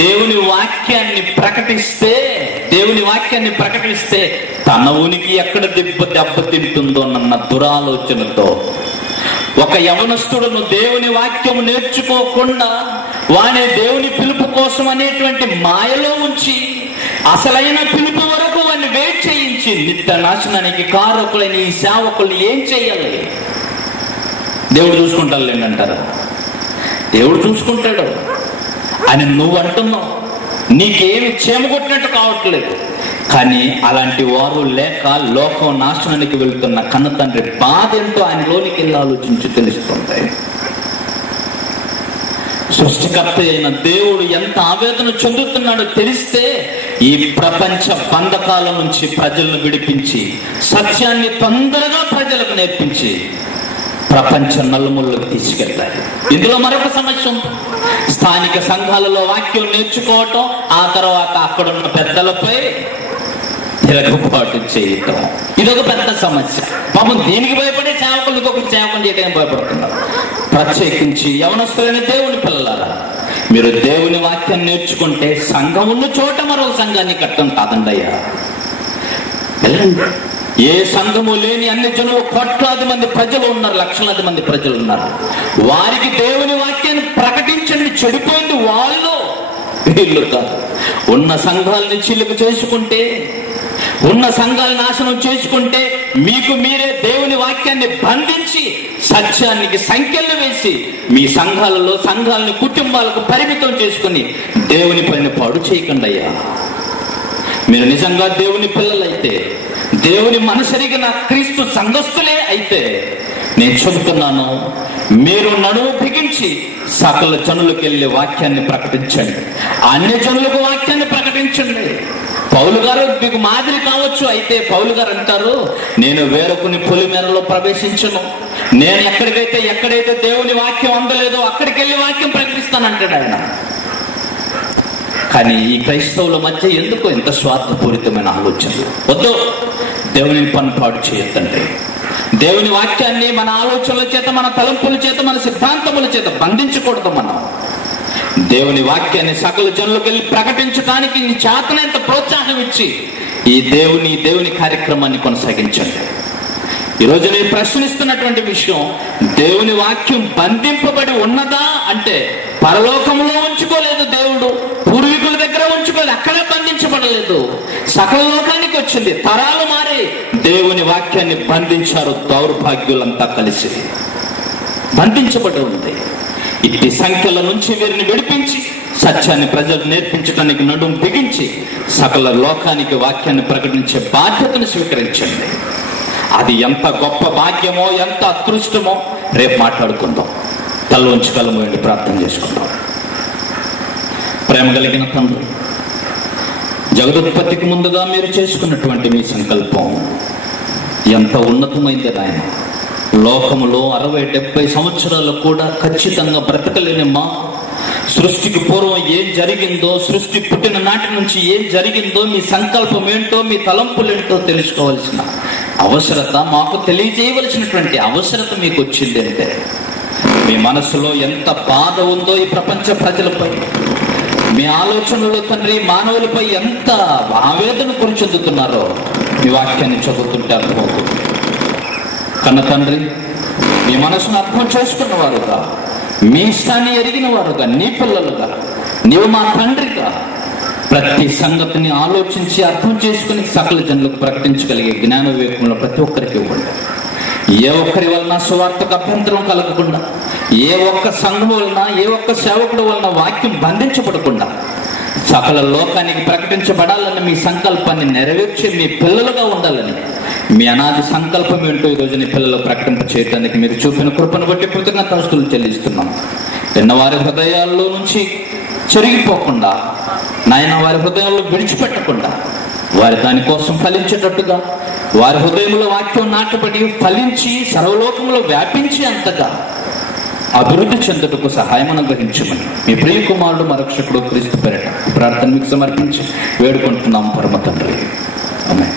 దేవుని వాక్యాన్ని ప్రకటిస్తే తన ఉనికి ఎక్కడ దెబ్బతింటుందో అన్న దురాలోచనతో ఒక యవనస్తుడును దేవుని వాక్యము నేర్చుకోకుండా వానే దేవుని పిలుపు కోసం అనేటువంటి మాయలో ఉంచి అసలైన పిలుపు వరకు వాడిని వెయిట్ చేయించి నిత్య నాశనానికి కారకులైన ఈ సేవకుల్ని ఏం చేయాలి? దేవుడు చూసుకుంటాడు అంటారా? దేవుడు చూసుకుంటాడు. అని నువ్వు అంటున్నావు. నీకేమి చేమగొట్టినట్టు కావట్లేదు. కానీ అలాంటి వారు లేక లోకం నాశనానికి వెళుతున్న కన్న తండ్రి బాధ ఎంతో ఆయనలోనికి వెళ్ళి ఆలోచించి తెలుస్తుంది. సృష్టికర్త అయిన దేవుడు ఎంత ఆవేదన చెందుతున్నాడో తెలిస్తే ఈ ప్రపంచ బంధకాల నుంచి ప్రజలను విడిపించి సత్యాన్ని తొందరగా ప్రజలకు నేర్పించి ప్రపంచ నలుమూలలోకి తీసుకెళ్తారు. ఇందులో మరొక సమస్య ఉంది. స్థానిక సంఘాలలో వాక్యం నేర్చుకోవటం, ఆ తర్వాత అక్కడున్న పెద్దలపై తిరగబాటు చేయటం, ఇదొక పెద్ద సమస్య. పాపం దీనికి భయపడే సేవకులు ఇంకొక సేవకులు చేయడం భయపడుతున్నారు. ప్రత్యేకించి యవనస్తులైన దేవుని పిల్లలారా, మీరు దేవుని వాక్యం నేర్చుకుంటే సంఘం ఉన్న చోట మరో సంఘాన్ని కట్టడం కాదండి అయ్యా. ఏ సంఘము లేని అన్ని జనులు కోట్లాది మంది ప్రజలు ఉన్నారు, లక్షలాది మంది ప్రజలు ఉన్నారు. వారికి దేవుని వాక్యాన్ని ప్రకటించండి. చెడిపోయింది వాళ్ళు, వీళ్ళు కాదు. ఉన్న సంఘాలని చిలుకు చేసుకుంటే, ఉన్న సంఘాల నాశనం చేసుకుంటే మీకు మీరే దేవుని వాక్యాన్ని బంధించి సత్యానికి సంఖ్యలు వేసి మీ సంఘాలని కుటుంబాలకు పరిమితం చేసుకుని దేవుని పైన పాడు చేయకండి అయ్యా. మీరు నిజంగా దేవుని పిల్లలైతే, దేవుని మనసరిగిన క్రీస్తు సంఘస్థులే అయితే నేను చెబుతున్నాను, మీరు నడుము బిగించి సకల జనులకు వెళ్ళి వాక్యాన్ని ప్రకటించండి. అన్ని జనులకు వాక్యాన్ని ప్రకటించండి. పౌలు గారు మీకు మాదిరి కావచ్చు. అయితే పౌలు గారు అంటారు, నేను వేరొకని పొలిమేరలో ప్రవేశించను. నేను ఎక్కడైతే దేవుని వాక్యం అందలేదో అక్కడికి వెళ్ళి వాక్యం ప్రకటిస్తానంటాడు ఆయన. కానీ ఈ క్రైస్తవుల మధ్య ఎందుకో ఇంత స్వార్థపూరితమైన ఆలోచనలు. వద్దు, దేవుని పని పాడు చేయొద్దండి. దేవుని వాక్యాన్ని మన ఆలోచనల చేత, మన తలంపుల చేత, మన సిద్ధాంతముల చేత బంధించకూడదు. మనం దేవుని వాక్యాన్ని సకల జనులకు వెళ్ళి ప్రకటించడానికి చేతనంత ప్రోత్సాహం ఇచ్చి ఈ దేవుని కార్యక్రమాన్ని కొనసాగించండి. ఈరోజు నేను ప్రశ్నిస్తున్నటువంటి విషయం, దేవుని వాక్యం బంధింపబడి ఉన్నదా అంటే పరలోకంలో ఉంచుకోలేదు దేవుడు, పూర్వీకుల దగ్గర ఉంచుకోలేదు, అక్కడే బంధించబడలేదు, సకల లోకానికి వచ్చింది. తరాలు మారి దేవుని వాక్యాన్ని బంధించారు దౌర్భాగ్యులంతా కలిసి. బంధించబడి ఉంది. ఇట్టి సంఖ్యల నుంచి వీరిని విడిపించి సత్యాన్ని ప్రజలు నేర్పించడానికి నడుము బిగించి సకల లోకానికి వాక్యాన్ని ప్రకటించే బాధ్యతను స్వీకరించండి. అది ఎంత గొప్ప భాగ్యమో, ఎంత అదృష్టమో రేపు మాట్లాడుకుందాం. తల్లోంచి కళ్ళమోయండి, ప్రార్థన చేసుకుందాం. ప్రేమ కలిగిన తండ్రి, జగదుత్పత్తికి ముందుగా మీరు చేసుకున్నటువంటి మీ సంకల్పం ఎంత ఉన్నతమైంది నాయన. లోకములో 60-70 సంవత్సరాలు కూడా ఖచ్చితంగా బ్రతకలేని మా సృష్టికి పూర్వం ఏం జరిగిందో, సృష్టి పుట్టిన నాటి నుంచి ఏం జరిగిందో, మీ సంకల్పం ఏంటో, మీ తలంపులేంటో తెలుసుకోవాల్సిన అవసరత, మాకు తెలియజేయవలసినటువంటి అవసరత మీకు వచ్చింది. అంటే మీ మనసులో ఎంత బాధ ఉందో ఈ ప్రపంచ ప్రజలపై, మీ ఆలోచనలో తండ్రి మానవులపై ఎంత ఆవేదన చెందుతున్నారో మీ వాక్యాన్ని చదువుతుంటే అర్థమవుతుంది. కన్న తండ్రి, మీ మనసును అర్థం చేసుకున్న వారుగా, మీ ఇష్టాన్ని ఎరిగిన వారుగా, నీ పిల్లలుగా, నీవు మా తండ్రిగా ప్రతి సంగతిని ఆలోచించి అర్థం చేసుకుని సకల జనులకు ప్రకటించగలిగే జ్ఞాన వివేకంలో ప్రతి ఒక్కరికి ఇవ్వండి. ఏ ఒక్కరి వలన సువార్తకు అభ్యంతరం కలగకుండా, ఏ ఒక్క సంఘం వలన, ఏ ఒక్క సేవకుడు వలన వాక్యం బంధించబడకుండా సకల లోకానికి ప్రకటించబడాలని మీ సంకల్పాన్ని నెరవేర్చి మీ పిల్లలుగా ఉండాలని మీ అనాది సంకల్పం ఏంటో ఈరోజు నీ పిల్లలు ప్రకటింప చేయడానికి మీరు చూపిన కృపను బట్టి కృతజ్ఞతాస్తుతులు చెల్లిస్తున్నాం. విన్నవారి హృదయాల్లో నుంచి చెరిగిపోకుండా నాయన, వారి హృదయాల్లో విడిచిపెట్టకుండా వారి దానికోసం ఫలించేటట్టుగా, వారి హృదయంలో వాక్యం నాటబడి ఫలించి సర్వలోకంలో వ్యాపించి అంతగా అభివృద్ధి చెందుటకు సహాయం అనుగ్రహించమని మీ ప్రియ కుమారుడు మరక్షకుడు క్రీస్తు పేరిట ప్రార్థన మీకు సమర్పించి వేడుకుంటున్నాం పరమ తండ్రి. ఆమేన్.